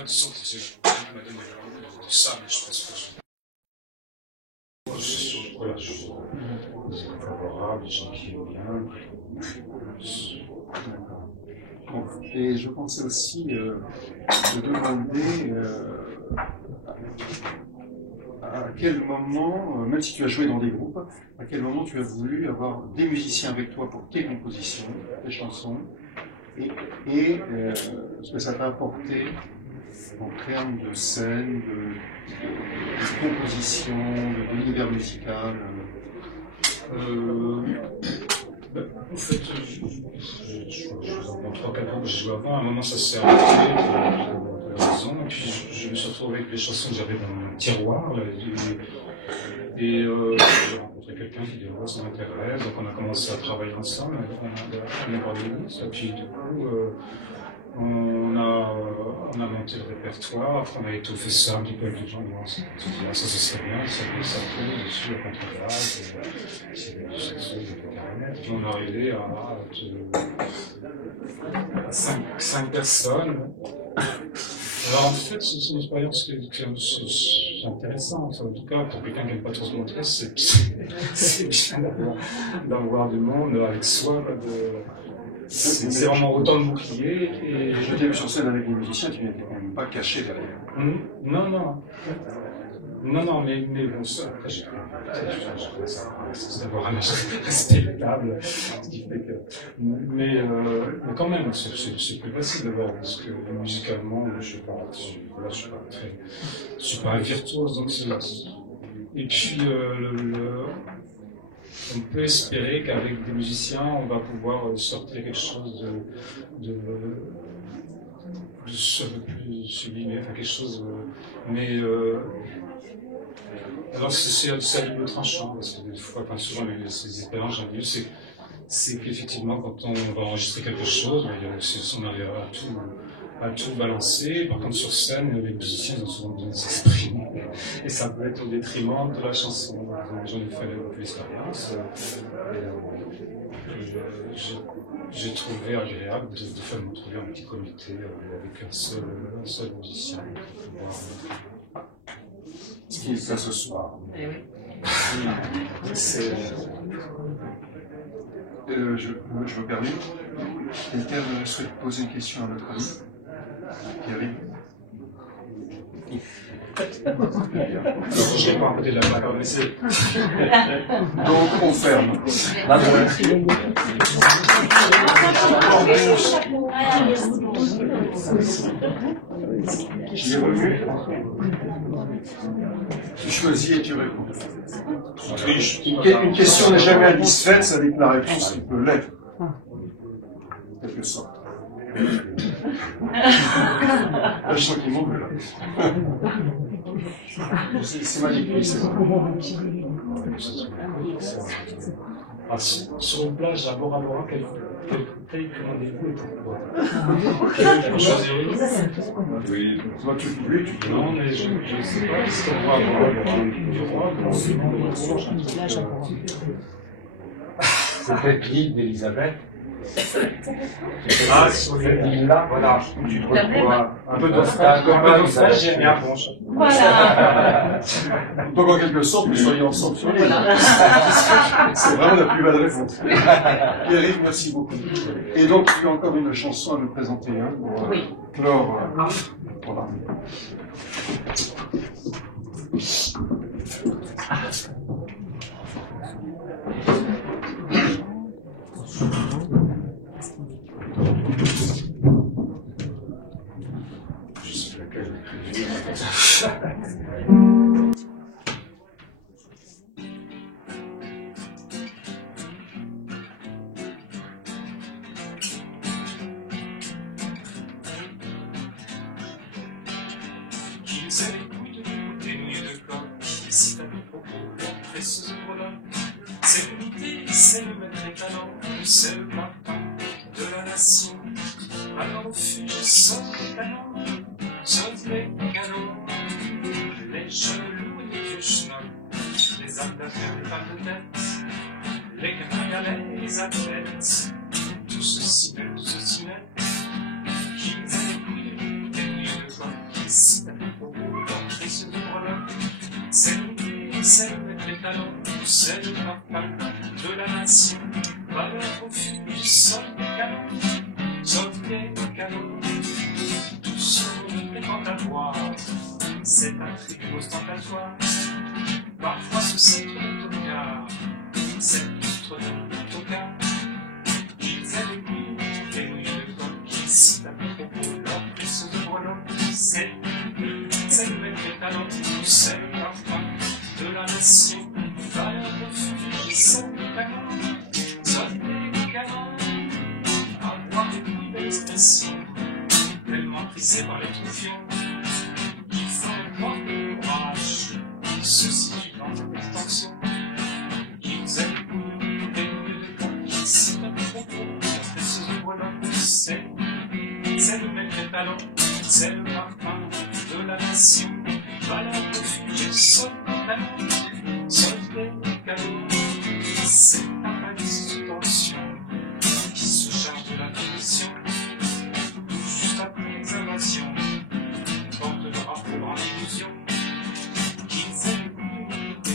disons que c'est m'a donné de ça, mais je pense que voilà, je suis favorable, les gens qui aiment bien. Bon, et je pensais aussi te demander à quel moment, même si tu as joué dans des groupes, à quel moment tu as voulu avoir des musiciens avec toi pour tes compositions, tes chansons, et ce que ça t'a apporté en termes de scène, de composition, de l'univers musical. En fait, je dans 3-4 ans que j'ai joué avant, à un moment ça s'est arrêté pour des raisons, et puis je me suis retrouvé avec les chansons que j'avais dans mon tiroir, et j'ai rencontré quelqu'un qui dit oh, ça m'intéresse, donc on a commencé à travailler ensemble, on a organisé, et puis du coup on a monté le répertoire, après on a étoffé ça un petit peu avec les gens, on s'est dit ça serait bien, ça pose dessus, la contrebasse, c'est des chansons, puis on est arrivé à 5 personnes. Alors en fait, c'est une expérience qui est intéressante. En tout cas, pour quelqu'un qui n'aime pas trop se montrer, c'est bien d'avoir du monde avec soi. C'est vraiment autant de bouclier. Et je t'ai vu sur scène avec les musiciens, tu n'étais quand même pas caché derrière. Non, mais bon, ça, après, je trouvais ça, c'est d'avoir un âge respectable, ce qui fait que, mais quand même, c'est plus facile de voir, parce que musicalement, je suis pas un virtuose, donc c'est là. Et puis, on peut espérer qu'avec des musiciens, on va pouvoir sortir quelque chose de plus sublime, enfin quelque chose, mais alors c'est à double tranchant, parce que des fois, souvent ces expériences, j'ai vu, c'est qu'effectivement, quand on va enregistrer quelque chose, on arrive à tout balancer. Par contre, sur scène, les musiciens ont souvent besoin de s'exprimer, et ça peut être au détriment de la chanson. J'en ai fait l'expérience. J'ai trouvé agréable de faire me trouver un petit comité avec un seul musicien pour pouvoir. Ce qui est le cas ce soir. Je me permets. Quelqu'un souhaite poser une question à notre ami Pierre. Je ne vais pas en côté de la main, mais c'est. Donc on ferme. J'y ai revenu. Tu choisis et tu réponds. Une question n'est jamais insatisfaite, ça dit que la réponse peut l'être. En quelque sorte. Là, je sens qu'il manque là. C'est magnifique, c'est vrai. Sur une plage à Bora Bora, quelle bouteille commandez-vous et pourquoi? Quelle choisir? Oui, toi tu dis. Non, mais je ne sais pas, est-ce qu'on va avoir du roi, c'est peut-être l'île d'Elisabeth. Sur l'île-là, voilà, tu te retrouves un peu d'ostrage, j'aime bien. Voilà. Donc en quelque sorte, nous soyons ensemble sur l'île. C'est vraiment la plus belle réponse. Pierre-Yves, merci beaucoup. Et donc, tu as encore une chanson à nous présenter, hein, pour clore. Voilà. Je sais laquelle. Je les ai écoutés, des nuits de corps, des citations propos, précieuses Grenoble. C'est l'unité, c'est le maître étalon, c'est le partant de la nation. Alors refuge sans canon, sorti d'affaires, les femmes de tête, les cafés, les athlètes, tout ceci belle, tout ceci net, qu'ils aient des couilles de coq, qui tapent pour leur précieux breloque, c'est le maître des talents, c'est le parfum de la nation, valeur refuge, sauf des canons, sauf des canons, tout sourire et quant à voir, c'est un triomphe ostentatoire. Parfois ce c'est un tocard, c'est l'autre de tocard. Ils aient des couilles, des nouilles de coq, qui citent à propos leur précieux de breloque. C'est le maître des talents, c'est le parfum de la nation. Valeur refuge, c'est le canon, sauf des canons. Avoir des couilles d'expression, tellement prisées par les troufions. Ils font un corps de courage, ceci dans une extension. Ils aiment des nouilles de coq, qui citent à propos leur précieux de breloque. C'est le maître des talents, c'est le parfum de la nation. Valeur refuge, sauf des canons, sauf des canons. C'est un malice sous tension qui se charge de la commission. Juste après les invasions, porte le drapeau en illusion. Qu'ils aient des couilles de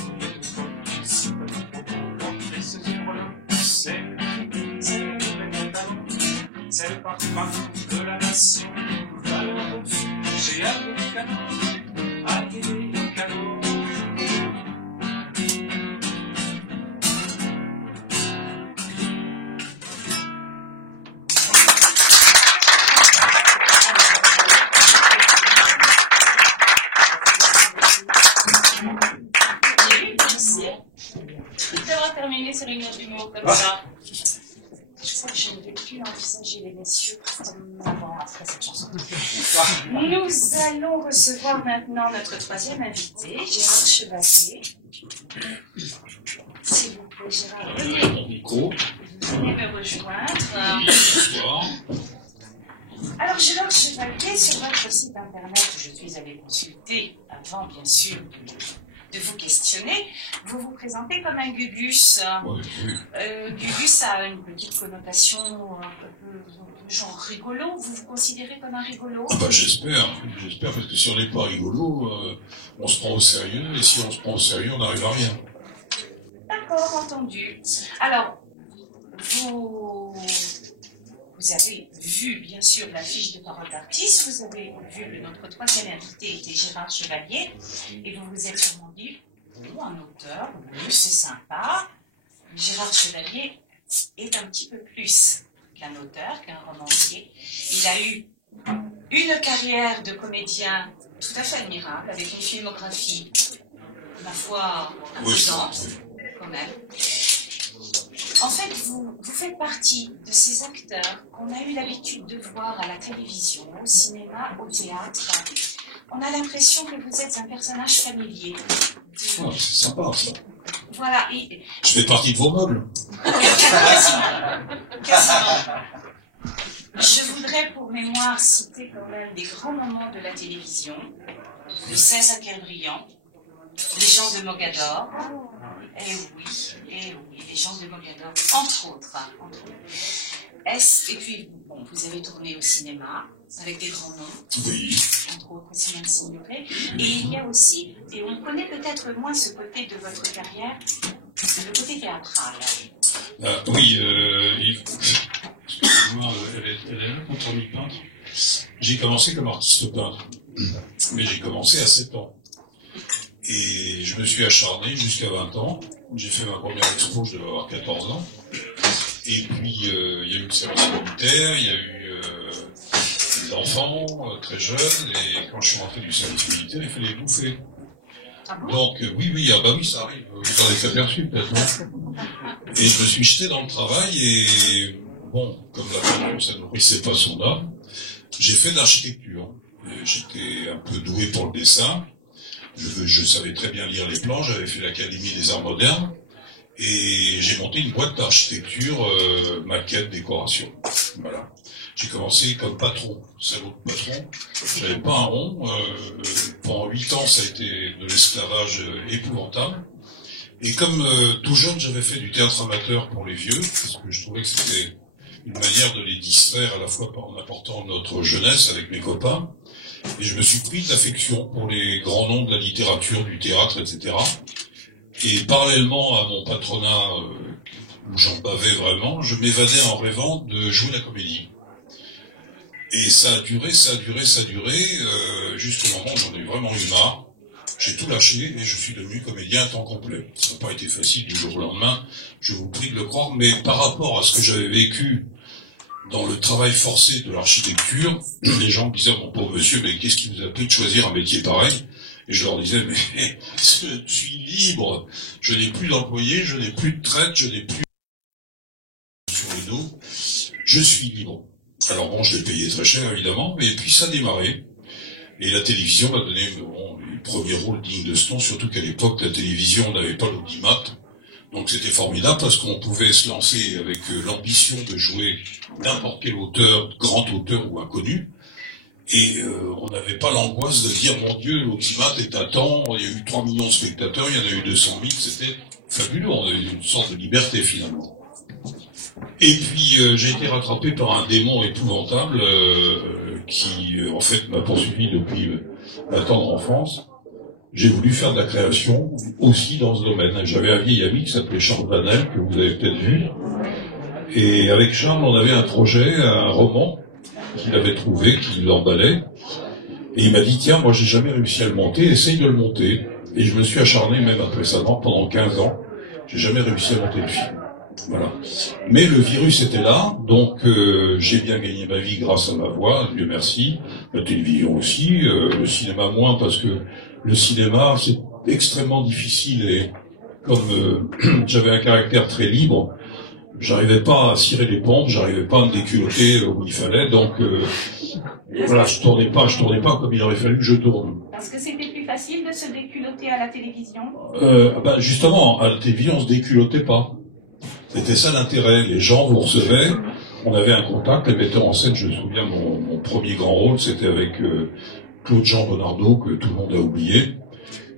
coq, qui citent à propos leur précieux de breloque. C'est le maître des talents, c'est le parfum de la nation. Valeur refuge et allié des canons, allié des canons. D'avoir terminé sur une note d'humour comme ça. Je crois que je ne vais plus envisager les messieurs avant après cette chanson. Nous allons recevoir maintenant notre troisième invité, Gérard Chevalier. S'il vous plaît, Gérard, venez me rejoindre. Alors, Gérard Chevalier, sur votre site internet, où je suis allée consulter avant, bien sûr, de vous questionner, vous vous présentez comme un Gugus. Gugus a une petite connotation un peu genre rigolo. Vous vous considérez comme un rigolo? Ah bah j'espère, parce que si on n'est pas rigolo, on se prend au sérieux, et si on se prend au sérieux, on n'arrive à rien. D'accord, entendu. Alors, vous avez vu, bien sûr, la fiche de parole d'artiste, vous avez vu que notre troisième invité était Gérard Chevalier, et vous vous êtes sûrement dit, oh, un auteur, oui, c'est sympa. Gérard Chevalier est un petit peu plus qu'un auteur, qu'un romancier. Il a eu une carrière de comédien tout à fait admirable, avec une filmographie, ma foi, imposante, quand même. En fait, vous faites partie de ces acteurs qu'on a eu l'habitude de voir à la télévision, au cinéma, au théâtre. On a l'impression que vous êtes un personnage familier. Oh, c'est sympa, ça. Voilà. Je fais partie de vos meubles. Quasiment. Je voudrais, pour mémoire, citer quand même des grands moments de la télévision. Le 16 à Kerbriand, les gens de Mogador. Eh oui, les gens de Mogador, entre autres. Et puis, bon, vous avez tourné au cinéma, avec des grands noms. Oui. Entre autres, Simone Signoret. Et il y a aussi, et on connaît peut-être moins ce côté de votre carrière, le côté théâtral. Oui, excusez-moi, elle est là quand on y peintre. J'ai commencé comme artiste peintre, mais j'ai commencé à 7 ans. Et je me suis acharné jusqu'à 20 ans. J'ai fait ma première expo, je devais avoir 14 ans. Et puis, il y a eu le service militaire, il y a eu l'enfant, très jeune, et quand je suis rentré du service militaire, il fallait bouffer. Donc, oui, ça arrive. Vous en avez aperçu, peut-être, non? Et je me suis jeté dans le travail, et bon, comme la peinture, ça ne nourrissait pas son âme, j'ai fait de l'architecture. J'étais un peu doué pour le dessin. Je savais très bien lire les plans, j'avais fait l'Académie des Arts Modernes, et j'ai monté une boîte d'architecture, maquette, décoration. Voilà. J'ai commencé comme patron, salaud de patron. J'avais pas un rond. Pendant 8 ans, ça a été de l'esclavage épouvantable. Et comme tout jeune, j'avais fait du théâtre amateur pour les vieux, parce que je trouvais que c'était une manière de les distraire à la fois en apportant notre jeunesse avec mes copains. Et je me suis pris de l'affection pour les grands noms de la littérature, du théâtre, etc. Et parallèlement à mon patronat, où j'en bavais vraiment, je m'évadais en rêvant de jouer la comédie. Et ça a duré, jusqu'au moment où j'en ai vraiment eu marre. J'ai tout lâché et je suis devenu comédien à temps complet. Ça n'a pas été facile du jour au lendemain, je vous prie de le croire, mais par rapport à ce que j'avais vécu dans le travail forcé de l'architecture, les gens me disaient, mon pauvre monsieur, mais qu'est-ce qui vous a pris de choisir un métier pareil? Et je leur disais, mais je suis libre, je n'ai plus d'employés, je n'ai plus de traite, je n'ai plus sur le dos, je suis libre. Alors bon, je l'ai payé très cher évidemment, mais puis ça a démarré. Et la télévision m'a donné les premiers rôles dignes de ce nom, surtout qu'à l'époque, la télévision n'avait pas l'audimat. Donc c'était formidable parce qu'on pouvait se lancer avec l'ambition de jouer n'importe quel auteur, grand auteur ou inconnu. Et on n'avait pas l'angoisse de dire, mon Dieu, l'audimat est à temps, il y a eu 3 millions de spectateurs, il y en a eu 200 000, c'était fabuleux, on avait une sorte de liberté finalement. Et puis j'ai été rattrapé par un démon épouvantable qui en fait m'a poursuivi depuis ma tendre enfance. J'ai voulu faire de la création aussi dans ce domaine. J'avais un vieil ami qui s'appelait Charles Vanel, que vous avez peut-être vu. Et avec Charles, on avait un projet, un roman qu'il avait trouvé, qui l'emballait. Et il m'a dit, tiens, moi j'ai jamais réussi à le monter, essaye de le monter. Et je me suis acharné même récemment, pendant 15 ans, j'ai jamais réussi à monter le film. Voilà. Mais le virus était là, donc j'ai bien gagné ma vie grâce à ma voix, Dieu merci, la télévision aussi, le cinéma moins, parce que le cinéma c'est extrêmement difficile et comme j'avais un caractère très libre, j'arrivais pas à cirer les pompes, j'arrivais pas à me déculotter où il fallait, donc voilà, je tournais pas comme il aurait fallu que je tourne. Est-ce que c'était plus facile de se déculotter à la télévision? Justement, à la télévision on se déculottait pas. C'était ça l'intérêt, les gens vous recevaient, on avait un contact, les metteurs en scène, je me souviens, mon premier grand rôle, c'était avec Claude-Jean Bonnardo, que tout le monde a oublié,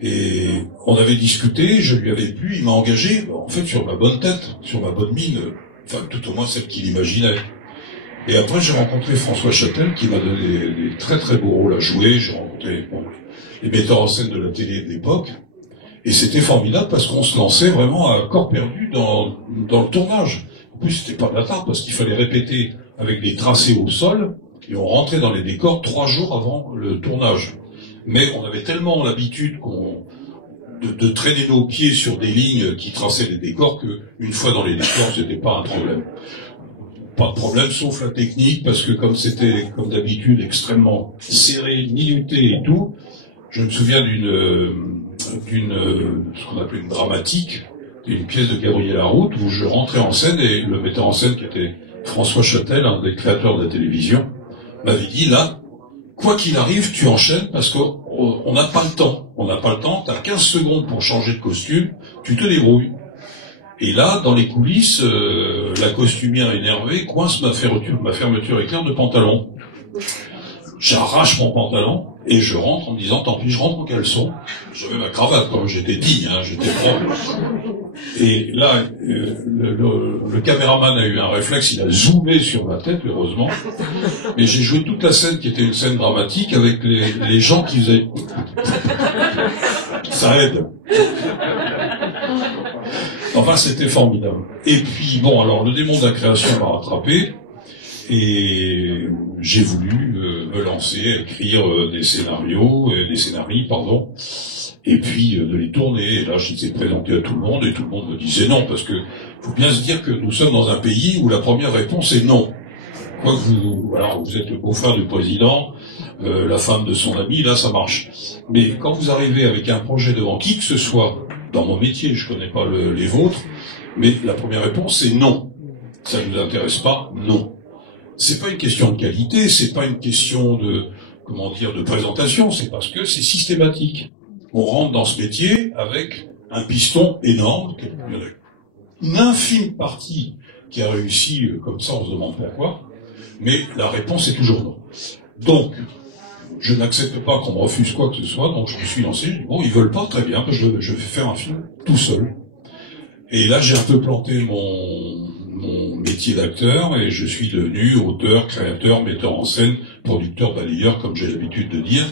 et on avait discuté, je lui avais plu, il m'a engagé, en fait, sur ma bonne tête, sur ma bonne mine, enfin, tout au moins celle qu'il imaginait. Et après, j'ai rencontré François Châtel, qui m'a donné des très très beaux rôles à jouer, j'ai rencontré les metteurs en scène de la télé de l'époque, et c'était formidable parce qu'on se lançait vraiment à corps perdu dans le tournage. En plus, c'était pas bâtard parce qu'il fallait répéter avec des tracés au sol et on rentrait dans les décors 3 jours avant le tournage. Mais on avait tellement l'habitude de traîner nos pieds sur des lignes qui traçaient les décors qu'une fois dans les décors, c'était pas un problème. Pas de problème, sauf la technique, parce que comme c'était, comme d'habitude, extrêmement serré, minuté et tout, je me souviens ce qu'on appelait une dramatique, une pièce de Gabriel Laroute, où je rentrais en scène et le metteur en scène, qui était François Châtel, un des créateurs de la télévision, m'avait dit, là, quoi qu'il arrive, tu enchaînes parce qu'on n'a pas le temps. On n'a pas le temps, tu as 15 secondes pour changer de costume, tu te débrouilles. Et là, dans les coulisses, la costumière énervée coince ma fermeture éclair de pantalon. J'arrache mon pantalon et je rentre en me disant, tant pis, je rentre en caleçon. J'avais ma cravate, comme j'étais digne, j'étais propre. Et là, le caméraman a eu un réflexe, il a zoomé sur ma tête, heureusement. Mais j'ai joué toute la scène qui était une scène dramatique avec les gens qui faisaient... Ça aide. Enfin, c'était formidable. Et puis, bon, alors, le démon de la création m'a rattrapé. Et j'ai voulu me lancer à écrire des scénarios, et puis de les tourner. Et là, je les ai présentés à tout le monde, et tout le monde me disait non, parce que faut bien se dire que nous sommes dans un pays où la première réponse est non. Quoi que vous êtes le beau-frère du président, la femme de son ami, là, ça marche. Mais quand vous arrivez avec un projet devant qui que ce soit, dans mon métier, je connais pas les vôtres, mais la première réponse c'est non. Ça ne nous intéresse pas, non. C'est pas une question de qualité, c'est pas une question de présentation, c'est parce que c'est systématique. On rentre dans ce métier avec un piston énorme, une infime partie qui a réussi comme ça, on se demande pourquoi, mais la réponse est toujours non. Donc, je n'accepte pas qu'on me refuse quoi que ce soit, donc je me suis lancé, je dis, bon, ils veulent pas, très bien, je vais faire un film tout seul. Et là, j'ai un peu planté mon métier d'acteur et je suis devenu auteur, créateur, metteur en scène, producteur, balayeur, comme j'ai l'habitude de dire.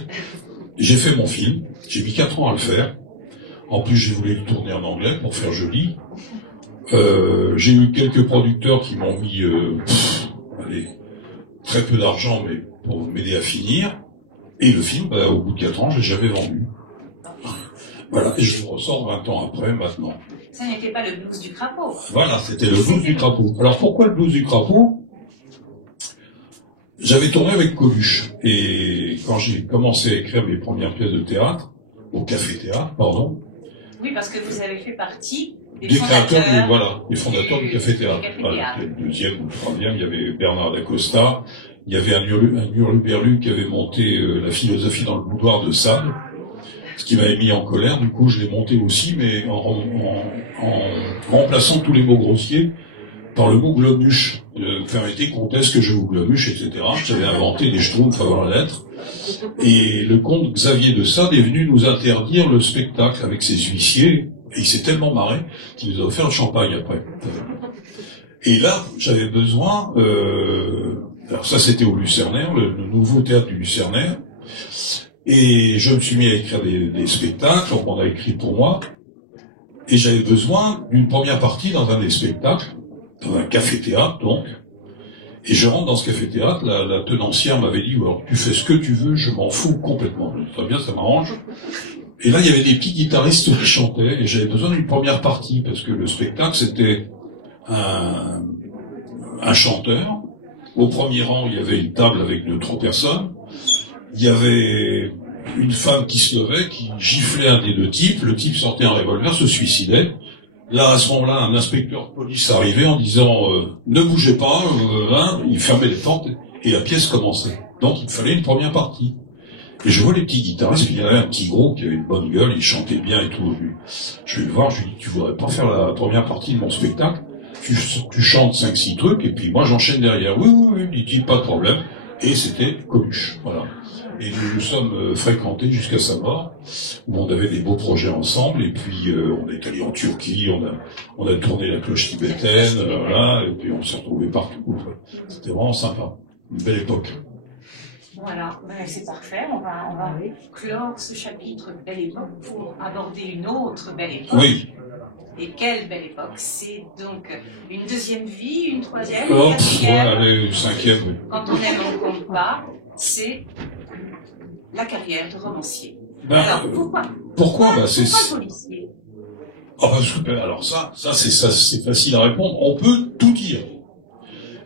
J'ai fait mon film. J'ai mis 4 ans à le faire. En plus, j'ai voulu le tourner en anglais pour faire joli. J'ai eu quelques producteurs qui m'ont mis très peu d'argent, mais pour m'aider à finir. Et le film, au bout de 4 ans, je l'ai jamais vendu. Voilà, et je le ressors 20 ans après, maintenant. Ça n'était pas le blues du crapaud. Voilà, c'était le blues du crapaud. Alors pourquoi le blues du crapaud? J'avais tourné avec Coluche. Et quand j'ai commencé à écrire mes premières pièces de théâtre, au Café Théâtre, pardon. Oui, parce que vous avez fait partie des créateurs, des fondateurs du Café Théâtre. Voilà, le deuxième ou le troisième, il y avait Bernard Dacosta, il y avait un hurluberlu qui avait monté la philosophie dans le boudoir de Sade, ce qui m'avait mis en colère. Du coup, je l'ai monté aussi, mais en remplaçant tous les mots grossiers par le mot glomuche. Permettez qu'on teste que je vous glomuche, etc. J'avais inventé des schtroumpfs avant la lettre. Et le comte Xavier de Sade est venu nous interdire le spectacle avec ses huissiers. Et il s'est tellement marré qu'il nous a offert le champagne après. Et là, j'avais besoin... alors ça, c'était au Lucernaire, le nouveau théâtre du Lucernaire. Et je me suis mis à écrire des spectacles, on en a écrit pour moi. Et j'avais besoin d'une première partie dans un des spectacles, dans un café-théâtre donc. Et je rentre dans ce café-théâtre, la tenancière m'avait dit, alors tu fais ce que tu veux, je m'en fous complètement. Je dis, très bien, ça m'arrange. Et là, il y avait des petits guitaristes qui chantaient, et j'avais besoin d'une première partie, parce que le spectacle, c'était un chanteur. Au premier rang, il y avait une table avec 2-3 personnes. Il y avait une femme qui se levait, qui giflait un des deux types. Le type sortait un revolver, se suicidait. Là, à ce moment-là, un inspecteur de police arrivait en disant ne bougez pas, il fermait les portes et la pièce commençait. Donc, il fallait une première partie. Et je vois les petits guitaristes, il y avait un petit gros qui avait une bonne gueule, il chantait bien et tout. Je vais le voir, je lui dis, tu voudrais pas faire la première partie de mon spectacle? Tu chantes 5-6 trucs, et puis moi j'enchaîne derrière. Oui, il dit pas de problème. Et c'était Coluche, voilà. Et nous nous sommes fréquentés jusqu'à sa mort, où on avait des beaux projets ensemble, et puis on est allé en Turquie, on a tourné la cloche tibétaine, voilà, et puis on s'est retrouvés partout. C'était vraiment sympa, une belle époque. Voilà, c'est parfait. On va clore ce chapitre Belle Époque pour aborder une autre belle époque. Oui. Et quelle belle époque! C'est donc une deuxième vie, une troisième, une quatrième. Allez, une cinquième. Oui. Quand on aime, on compte pas. C'est la carrière de romancier. Alors pourquoi pourquoi policier? Alors ça c'est facile à répondre. On peut tout dire.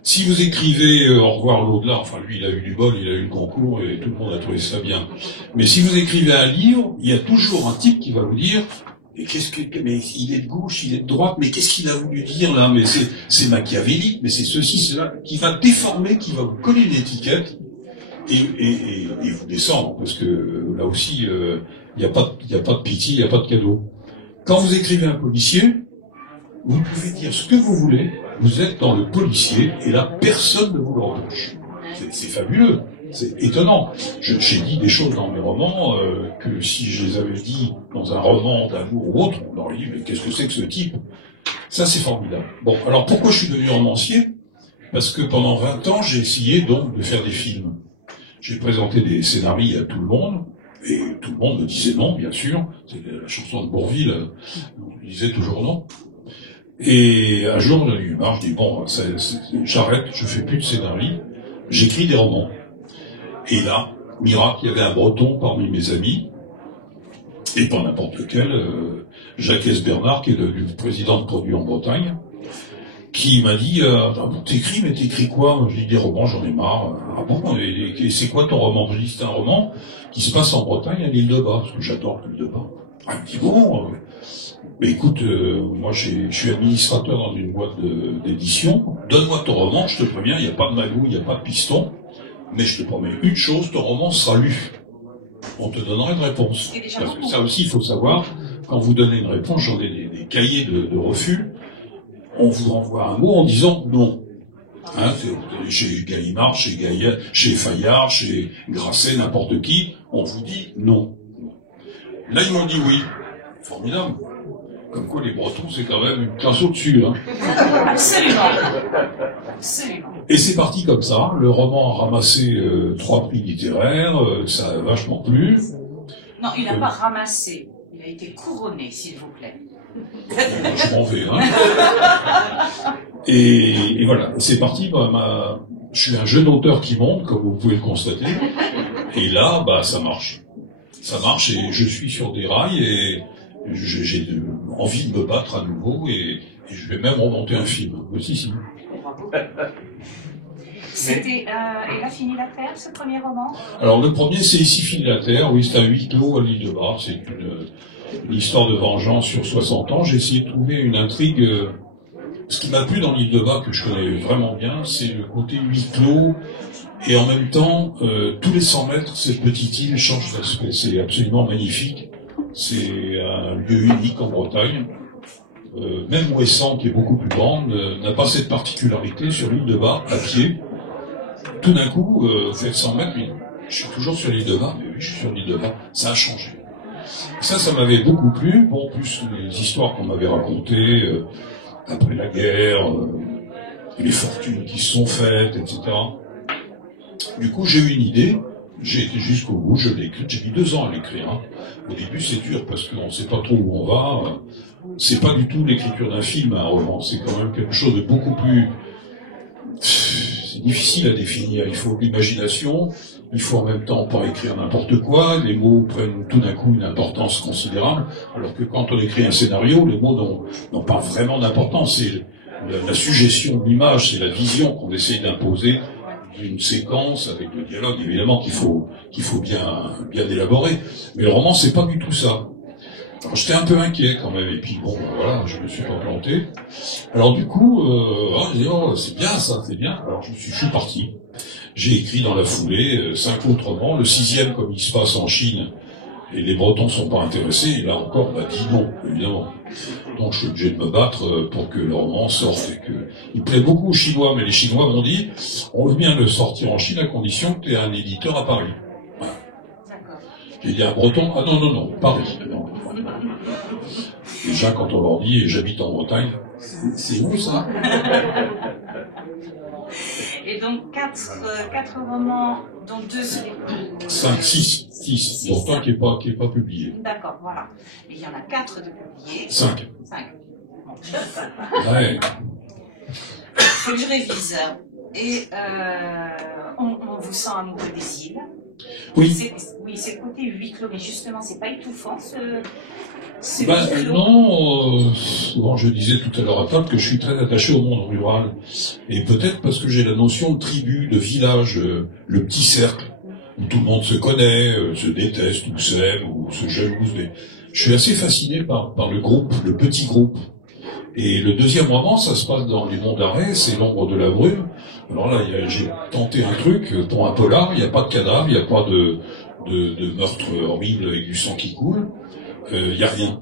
Si vous écrivez Au revoir l'au-delà, enfin lui il a eu du bol, il a eu le concours et tout le monde a trouvé ça bien. Mais si vous écrivez un livre, il y a toujours un type qui va vous dire mais mais il est de gauche, il est de droite, mais qu'est-ce qu'il a voulu dire là? Mais c'est machiavélique, mais c'est ceci, c'est là, qui va déformer, qui va vous coller une étiquette et vous descendre, parce que là aussi il n'y a pas de pitié, il n'y a pas de cadeau. Quand vous écrivez un policier, vous pouvez dire ce que vous voulez, vous êtes dans le policier, et là, personne ne vous le reproche. C'est fabuleux, c'est étonnant. J'ai dit des choses dans mes romans que si je les avais dit dans un roman d'amour ou autre, on aurait dit, mais qu'est-ce que c'est que ce type? Ça, c'est formidable. Bon, alors pourquoi je suis devenu romancier? Parce que pendant 20 ans, j'ai essayé donc de faire des films. J'ai présenté des scénarios à tout le monde, et tout le monde me disait non, bien sûr. C'est la chanson de Bourvil, on disait toujours non. Et un jour, j'en ai eu marre, je dis bon, j'arrête, je fais plus de scénario, j'écris des romans. Et là, miracle, il y avait un Breton parmi mes amis, et pas n'importe lequel, Jacques S. Bernard, qui est le président de Produits en Bretagne, qui m'a dit t'écris, mais t'écris quoi? Je dis des romans, j'en ai marre. Ah bon, et c'est quoi ton roman? Je dis c'est un roman qui se passe en Bretagne, à l'île de Bas, parce que j'adore l'île de Bas. Ah, il me dit bon, mais écoute, moi je suis administrateur dans une boîte d'édition, donne-moi ton roman, je te préviens, il n'y a pas de magouille, il n'y a pas de piston, mais je te promets une chose, ton roman sera lu. On te donnera une réponse. Parce que ça aussi, il faut savoir, quand vous donnez une réponse, j'en ai des cahiers de refus, on vous renvoie un mot en disant non. Hein, chez Gallimard, chez Fayard, chez Grasset, n'importe qui, on vous dit non. Là, ils m'ont dit oui. Formidable. Comme quoi les Bretons, c'est quand même une classe au-dessus. Hein. Absolument. Absolument. Et c'est parti comme ça. Le roman a ramassé 3 prix littéraires, ça a vachement plu. Non, il n'a pas ramassé. Il a été couronné, s'il vous plaît. Je m'en vais. Hein. Et voilà, c'est parti. Bah, je suis un jeune auteur qui monte, comme vous pouvez le constater. Et là, bah, ça marche. Ça marche et je suis sur des rails et j'ai envie de me battre à nouveau et je vais même remonter un film. Si. C'était Il a fini la Terre, ce premier roman? Alors le premier, c'est Ici finit la Terre. Oui, c'est à huis clos à l'île de Bar. C'est une histoire de vengeance sur 60 ans. J'ai essayé de trouver une intrigue. Ce qui m'a plu dans l'île de Bar, que je connais vraiment bien, c'est le côté huis clos. Et en même temps, tous les 100 mètres, cette petite île change d'aspect. C'est absolument magnifique. C'est un lieu unique en Bretagne. Même Ouessant, qui est beaucoup plus grande, n'a pas cette particularité sur l'île de Bar, à pied. Tout d'un coup, vous faites 100 mètres, mais je suis toujours sur l'île de Bar, mais oui, je suis sur l'île de Bar. Ça a changé. Ça m'avait beaucoup plu. Bon, plus les histoires qu'on m'avait racontées après la guerre, les fortunes qui se sont faites, etc. Du coup, j'ai eu une idée. J'ai été jusqu'au bout, je l'ai écrite. J'ai mis 2 ans à l'écrire. Hein. Au début, c'est dur parce qu'on ne sait pas trop où on va. C'est pas du tout l'écriture d'un film, un roman. C'est quand même quelque chose de beaucoup plus... C'est difficile à définir. Il faut de l'imagination. Il faut en même temps pas écrire n'importe quoi. Les mots prennent tout d'un coup une importance considérable. Alors que quand on écrit un scénario, les mots n'ont pas vraiment d'importance. C'est la suggestion de l'image, c'est la vision qu'on essaye d'imposer d'une séquence avec le dialogue, évidemment, qu'il faut bien élaborer. Mais le roman, c'est pas du tout ça. Alors, j'étais un peu inquiet quand même, et puis bon, voilà, je me suis pas planté. Alors du coup, c'est bien ça, c'est bien. Alors je suis parti. J'ai écrit dans la foulée 5 autres romans. Le 6e, comme il se passe en Chine, et les Bretons sont pas intéressés, et là encore, on m'a dit non, évidemment. Donc je suis obligé de me battre pour que le roman sorte. Et que... Il plaît beaucoup aux Chinois, mais les Chinois m'ont dit, on veut bien le sortir en Chine à condition que tu aies un éditeur à Paris. Voilà. J'ai dit à un Breton, ah non, Paris. Non. Déjà, quand on leur dit, j'habite en Bretagne, c'est où ça? Et donc 4 romans, dont 2 sur les... 5, 6, dont un qui est pas publié. D'accord, voilà. Et il y en a 4 de publiés. 5. Bon. Ouais. Faut que je révise. Et on vous sent amoureux des îles. Oui. C'est le côté huis clos, mais justement, c'est pas étouffant ce non, souvent je disais tout à l'heure à table que je suis très attaché au monde rural. Et peut-être parce que j'ai la notion de tribu, de village, le petit cercle, où tout le monde se connaît, se déteste, ou s'aime, ou se jalouse. Mais je suis assez fasciné par le groupe, le petit groupe. Et le 2e roman, ça se passe dans les monts d'Arrée, c'est l'ombre de la brume. Alors là, j'ai tenté un truc, pour un polar, il n'y a pas de cadavre, il n'y a pas de meurtre horrible avec du sang qui coule. Il n'y a rien.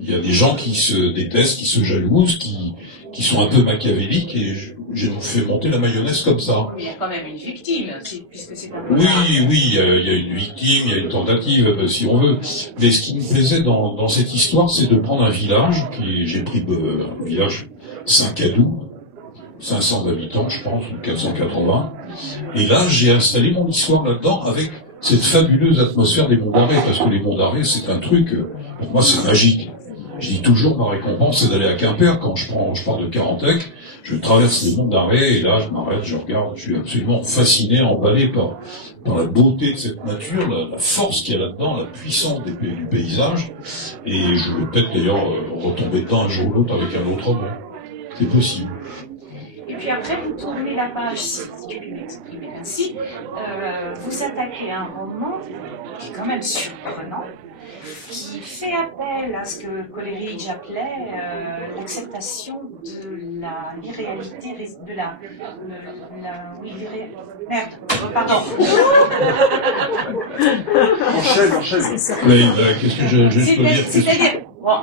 Il y a des gens qui se détestent, qui se jalousent, qui sont un peu machiavéliques, et j'ai fait monter la mayonnaise comme ça. Mais il y a quand même une victime, puisque c'est un... Oui, il y a une victime, il y a une tentative, si on veut. Mais ce qui me plaisait dans cette histoire, c'est de prendre un village, j'ai pris un village Saint-Cadou, 500 habitants, je pense, ou 480. Et là, j'ai installé mon histoire là-dedans avec cette fabuleuse atmosphère des Monts d'Arrée, parce que les Monts d'Arrée, c'est un truc, pour moi, c'est magique. Je dis toujours, ma récompense, c'est d'aller à Quimper. Quand je pars de Carantec, je traverse les Monts d'Arrée, et là, je m'arrête, je regarde, je suis absolument fasciné, emballé par la beauté de cette nature, la force qu'il y a là-dedans, la puissance du paysage, et je vais peut-être d'ailleurs retomber dedans un jour ou l'autre avec un autre roman. C'est possible. Et puis après, vous tournez la page, si je puis m'exprimer ainsi, vous attaquez à un roman qui est quand même surprenant, qui fait appel à ce que Coleridge appelait l'acceptation de l'irréalité, de la merde, pardon. Enchaîne. Oui, qu'est-ce que je peux dire? C'est-à-dire, bon,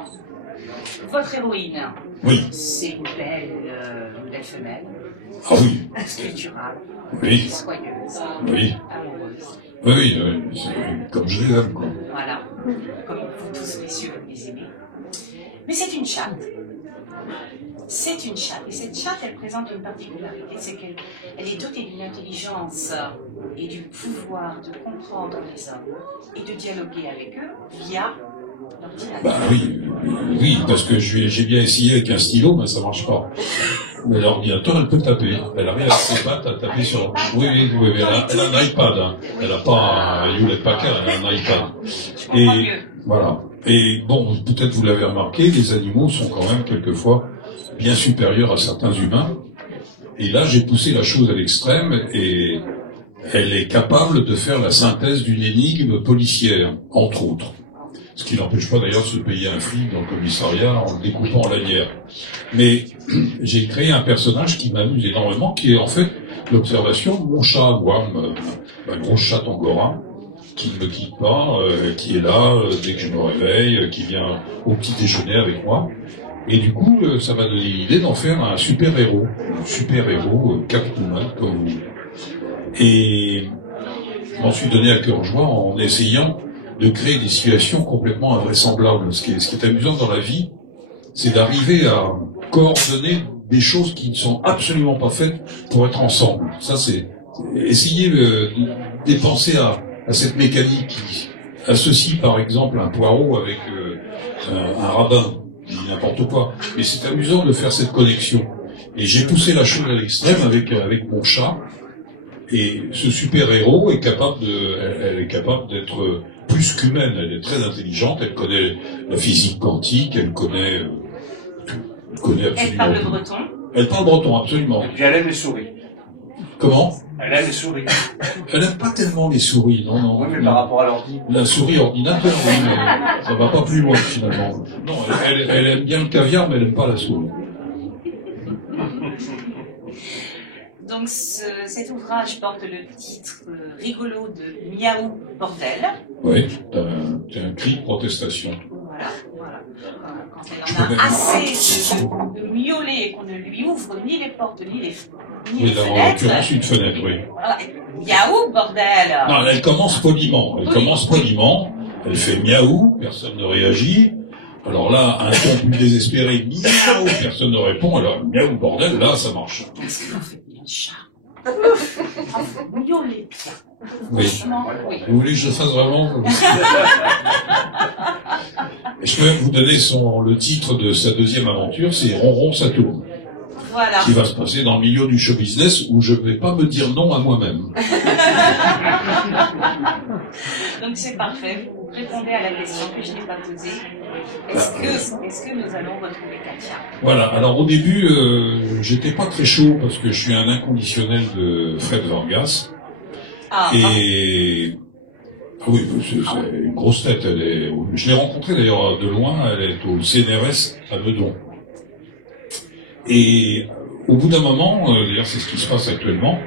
votre héroïne, oui. C'est une belle femelle, ah oui, sculpturale, oui, soyeuse, oui, amoureuse. Oui, c'est comme je les aime, quoi. Voilà, comme vous tous, messieurs, vous les aimez. Mais c'est une chatte. C'est une chatte. Et cette chatte, elle présente une particularité, c'est qu'elle est dotée d'une intelligence et du pouvoir de comprendre les hommes et de dialoguer avec eux via l'ordinateur. Bah oui, parce que j'ai bien essayé avec un stylo, mais ça marche pas. Mais l'ordinateur, elle peut taper. Elle arrive avec ses pattes à taper sur... Oui, elle a un iPad. Hein. Elle n'a pas un Hewlett Packard, elle a un iPad. Et voilà. Et bon, peut-être vous l'avez remarqué, les animaux sont quand même quelquefois bien supérieurs à certains humains. Et là, j'ai poussé la chose à l'extrême et elle est capable de faire la synthèse d'une énigme policière, entre autres. Ce qui n'empêche pas d'ailleurs de se payer un flic dans le commissariat en le découpant en lanières. Mais j'ai créé un personnage qui m'amuse énormément, qui est en fait l'observation de mon chat, moi, ma grosse chatte angora, qui ne me quitte pas, qui est là dès que je me réveille, qui vient au petit déjeuner avec moi. Et du coup, ça m'a donné l'idée d'en faire un super-héros. Catwoman, comme vous. Et je m'en suis donné à cœur joie en essayant de créer des situations complètement invraisemblables. Ce qui est amusant dans la vie, c'est d'arriver à coordonner des choses qui ne sont absolument pas faites pour être ensemble. Ça, c'est essayer de penser à cette mécanique qui associe par exemple un poireau avec un rabbin. Je dis n'importe quoi. Mais c'est amusant de faire cette connexion. Et j'ai poussé la chose à l'extrême avec mon chat. Et ce super-héros est capable elle est capable d'être plus qu'humaine. Elle est très intelligente. Elle connaît la physique quantique. Elle connaît tout. Elle connaît absolument. Elle parle le breton. Elle parle breton, absolument. Et puis elle aime les souris. Comment? Elle aime les souris. Elle n'aime pas tellement les souris, non. Oui, mais par rapport à l'ordi. La souris ordinateur, oui, mais ça va pas plus loin finalement. Non, elle aime bien le caviar, mais elle n'aime pas la souris. Donc cet ouvrage porte le titre rigolo de Miaou Bordel. Oui, c'est un cri de protestation. Voilà. Quand elle en a assez de miauler et qu'on ne lui ouvre ni les portes ni les fenêtres. En l'occurrence, une fenêtre, oui. Voilà. Miaou, bordel! Non, elle commence poliment. Elle fait miaou, personne ne réagit. Alors là, un ton plus désespéré, miaou, personne ne répond. Alors, miaou, bordel, là, ça marche. Est-ce que vous faites bien le chat? Miauler bien. Oui. Oui. Vous voulez que je fasse vraiment? Et je peux même vous donner le titre de sa deuxième aventure, c'est Ronron ça tourne. Voilà. Qui va se passer dans le milieu du show business où je ne vais pas me dire non à moi-même. Donc c'est parfait, vous répondez à la question que je n'ai pas posée. Est-ce que nous allons retrouver Katia? Voilà, alors au début, j'étais pas très chaud parce que je suis un inconditionnel de Fred Vargas. Et... Oui, c'est une grosse tête. Je l'ai rencontrée d'ailleurs de loin, elle est au CNRS à Meudon. Et au bout d'un moment, d'ailleurs c'est ce qui se passe actuellement,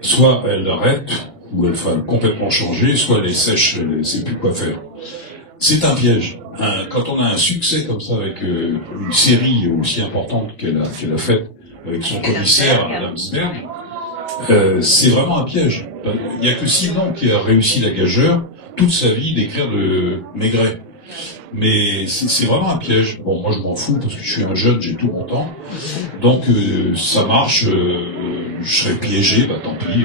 soit elle arrête, ou elle va complètement changer, soit elle est sèche, elle ne sait plus quoi faire. C'est un piège. Quand on a un succès comme ça avec une série aussi importante qu'elle a faite avec son commissaire à Lamsberg, c'est vraiment un piège. Il n'y a que Simon qui a réussi la gageure toute sa vie d'écrire de Maigret. Mais c'est vraiment un piège. Bon, moi je m'en fous parce que je suis un jeune, j'ai tout mon temps. Donc ça marche, je serai piégé, bah tant pis,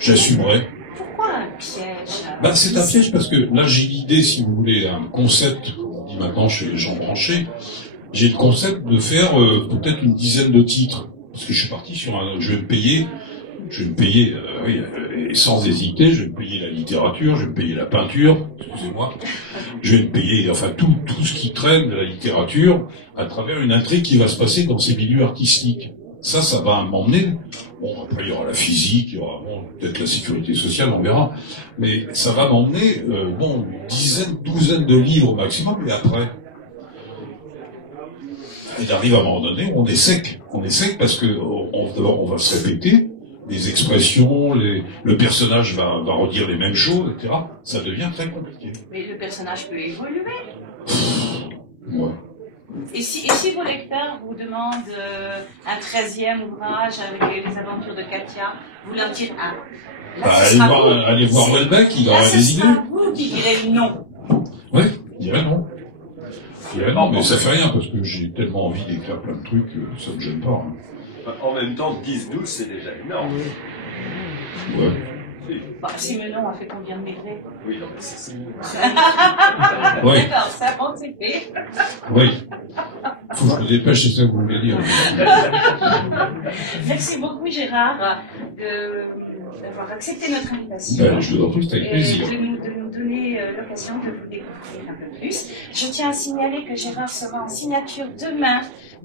j'assumerai. Pourquoi un piège? C'est un piège parce que là j'ai l'idée, si vous voulez, un concept, on dit maintenant chez les gens branchés, j'ai le concept de faire peut-être une dizaine de titres. Parce que je suis parti sur je vais me payer, oui, et sans hésiter, je vais me payer la littérature, je vais me payer la peinture, excusez-moi, je vais me payer, enfin, tout ce qui traîne de la littérature à travers une intrigue qui va se passer dans ces milieux artistiques. Ça va m'emmener, bon, après il y aura la physique, il y aura, peut-être la sécurité sociale, on verra, mais ça va m'emmener, une douzaine de livres au maximum, et après, il arrive à un moment donné, on est sec parce que on va se répéter, les expressions, le personnage va redire les mêmes choses, etc. Ça devient très compliqué. Mais le personnage peut évoluer. Ouais. Et si vos lecteurs vous demandent un 13e ouvrage avec les aventures de Katia, vous leur dites allez voir Welbeck, il aura des idées. C'est vous qui direz non. Oui, il dirait non. Non, mais ça fait rien, parce que j'ai tellement envie d'écrire plein de trucs, ça me gêne pas. Hein. En même temps, 10-12, c'est déjà énorme. Ouais. Bah, Simenon a fait combien de maigret? Oui, non, mais c'est ça. Oui. D'accord, ça monte, c'est fait. Oui. Faut que je me dépêche, c'est ça que vous voulez dire. Merci beaucoup, Gérard, d'avoir accepté notre invitation. Ben, je vous en prie, c'était avec plaisir. Et de nous donner l'occasion de vous découvrir un peu plus. Je tiens à signaler que Gérard sera en signature demain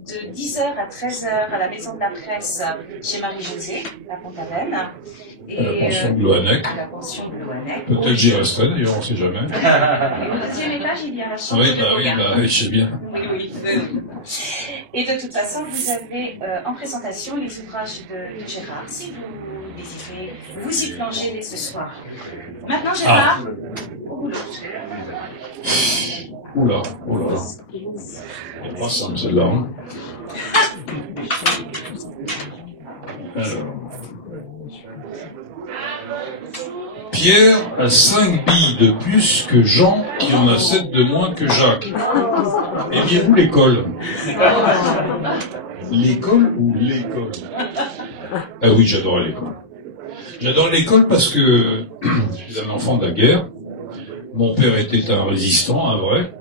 de 10h à 13h à la Maison de la Presse chez Marie-Josée, à Pont-Aven. À la pension de Loanec. À la pension de Loanec. Peut-être j'y resterai d'ailleurs, on ne sait jamais. Et au deuxième étage, il y a la chambre de yoga. Oui, je sais bien. Oui. Et de toute façon, vous avez en présentation les ouvrages de Gérard, si vous désirez vous y plonger dès ce soir. Maintenant, Gérard, au boulot. Oula. C'est pas simple celle-là. Hein. Alors. Pierre a 5 billes de plus que Jean, qui en a 7 de moins que Jacques. Aimiez-vous l'école? L'école ou l'école? Ah oui, j'adorais l'école. J'adore l'école parce que je suis un enfant de la guerre. Mon père était un résistant, un vrai.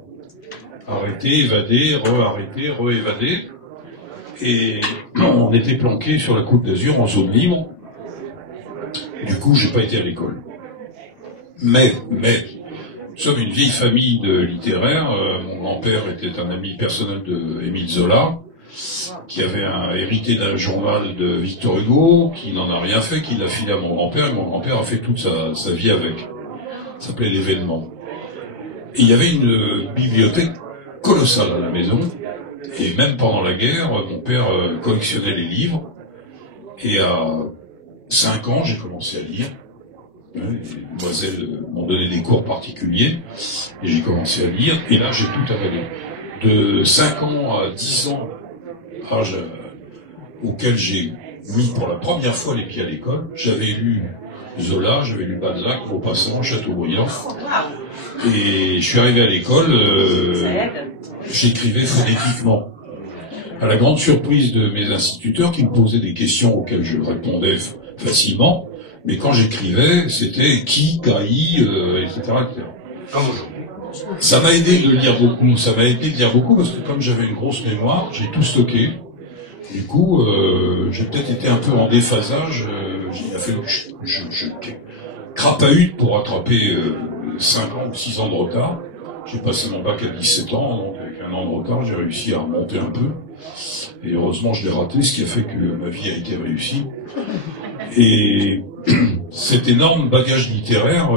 Arrêté, évadé, re-arrêté, re-évadé. Et on était planqué sur la Côte d'Azur en zone libre. Du coup, j'ai pas été à l'école. Mais, nous sommes une vieille famille de littéraires. Mon grand-père était un ami personnel de Émile Zola, qui avait hérité d'un journal de Victor Hugo, qui n'en a rien fait, qui l'a filé à mon grand-père, et mon grand-père a fait toute sa vie avec. Ça s'appelait l'Événement. Et il y avait une bibliothèque colossale à la maison, et même pendant la guerre, mon père collectionnait les livres, et à 5 ans, j'ai commencé à lire. Les demoiselles m'ont donné des cours particuliers, et j'ai commencé à lire, et là j'ai tout avalé. De 5 ans à 10 ans, âge auquel j'ai mis pour la première fois les pieds à l'école, j'avais lu Zola, j'avais lu Balzac, Maupassant, Chateaubriand, et je suis arrivé à l'école, j'écrivais phonétiquement. À la grande surprise de mes instituteurs qui me posaient des questions auxquelles je répondais facilement, mais quand j'écrivais, c'était qui, caï, etc., etc. Comme aujourd'hui. Ça m'a aidé de lire beaucoup, parce que comme j'avais une grosse mémoire, j'ai tout stocké. Du coup, j'ai peut-être été un peu en déphasage, il a fallu que je crapahute pour rattraper 5 ans ou 6 ans de retard. J'ai passé mon bac à 17 ans, donc avec 1 an de retard, j'ai réussi à remonter un peu. Et heureusement, je l'ai raté, ce qui a fait que ma vie a été réussie. Et cet énorme bagage littéraire,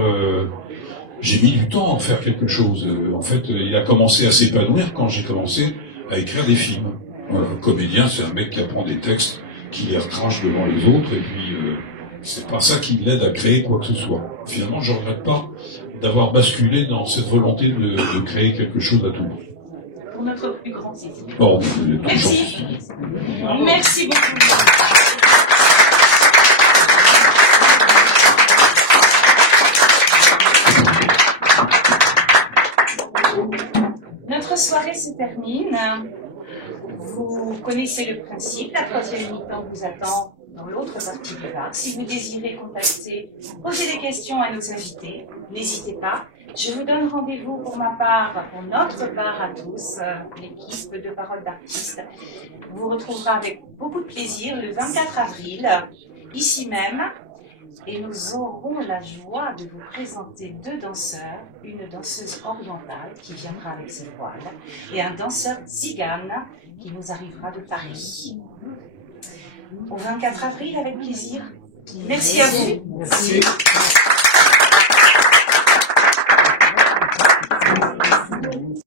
j'ai mis du temps à en faire quelque chose. En fait, il a commencé à s'épanouir quand j'ai commencé à écrire des films. Voilà, un comédien, c'est un mec qui apprend des textes, qui les recrache devant les autres, et puis c'est pas ça qui l'aide à créer quoi que ce soit. Finalement, je regrette pas d'avoir basculé dans cette volonté de créer quelque chose à tout. Pour notre plus grand plaisir. Oh, vous êtes Merci. Merci beaucoup. Notre soirée se termine. Vous connaissez le principe. La troisième mi-temps vous attend dans l'autre partie du bar. Si vous désirez contacter, poser des questions à nos invités, n'hésitez pas. Je vous donne rendez-vous pour ma part, pour notre part à tous, l'équipe de Paroles d'artistes. Vous retrouvera avec beaucoup de plaisir le 24 avril, ici même. Et nous aurons la joie de vous présenter 2 danseurs, une danseuse orientale qui viendra avec ses voiles et un danseur tzigane qui nous arrivera de Paris. Au 24 avril, avec plaisir. Merci à vous. Merci.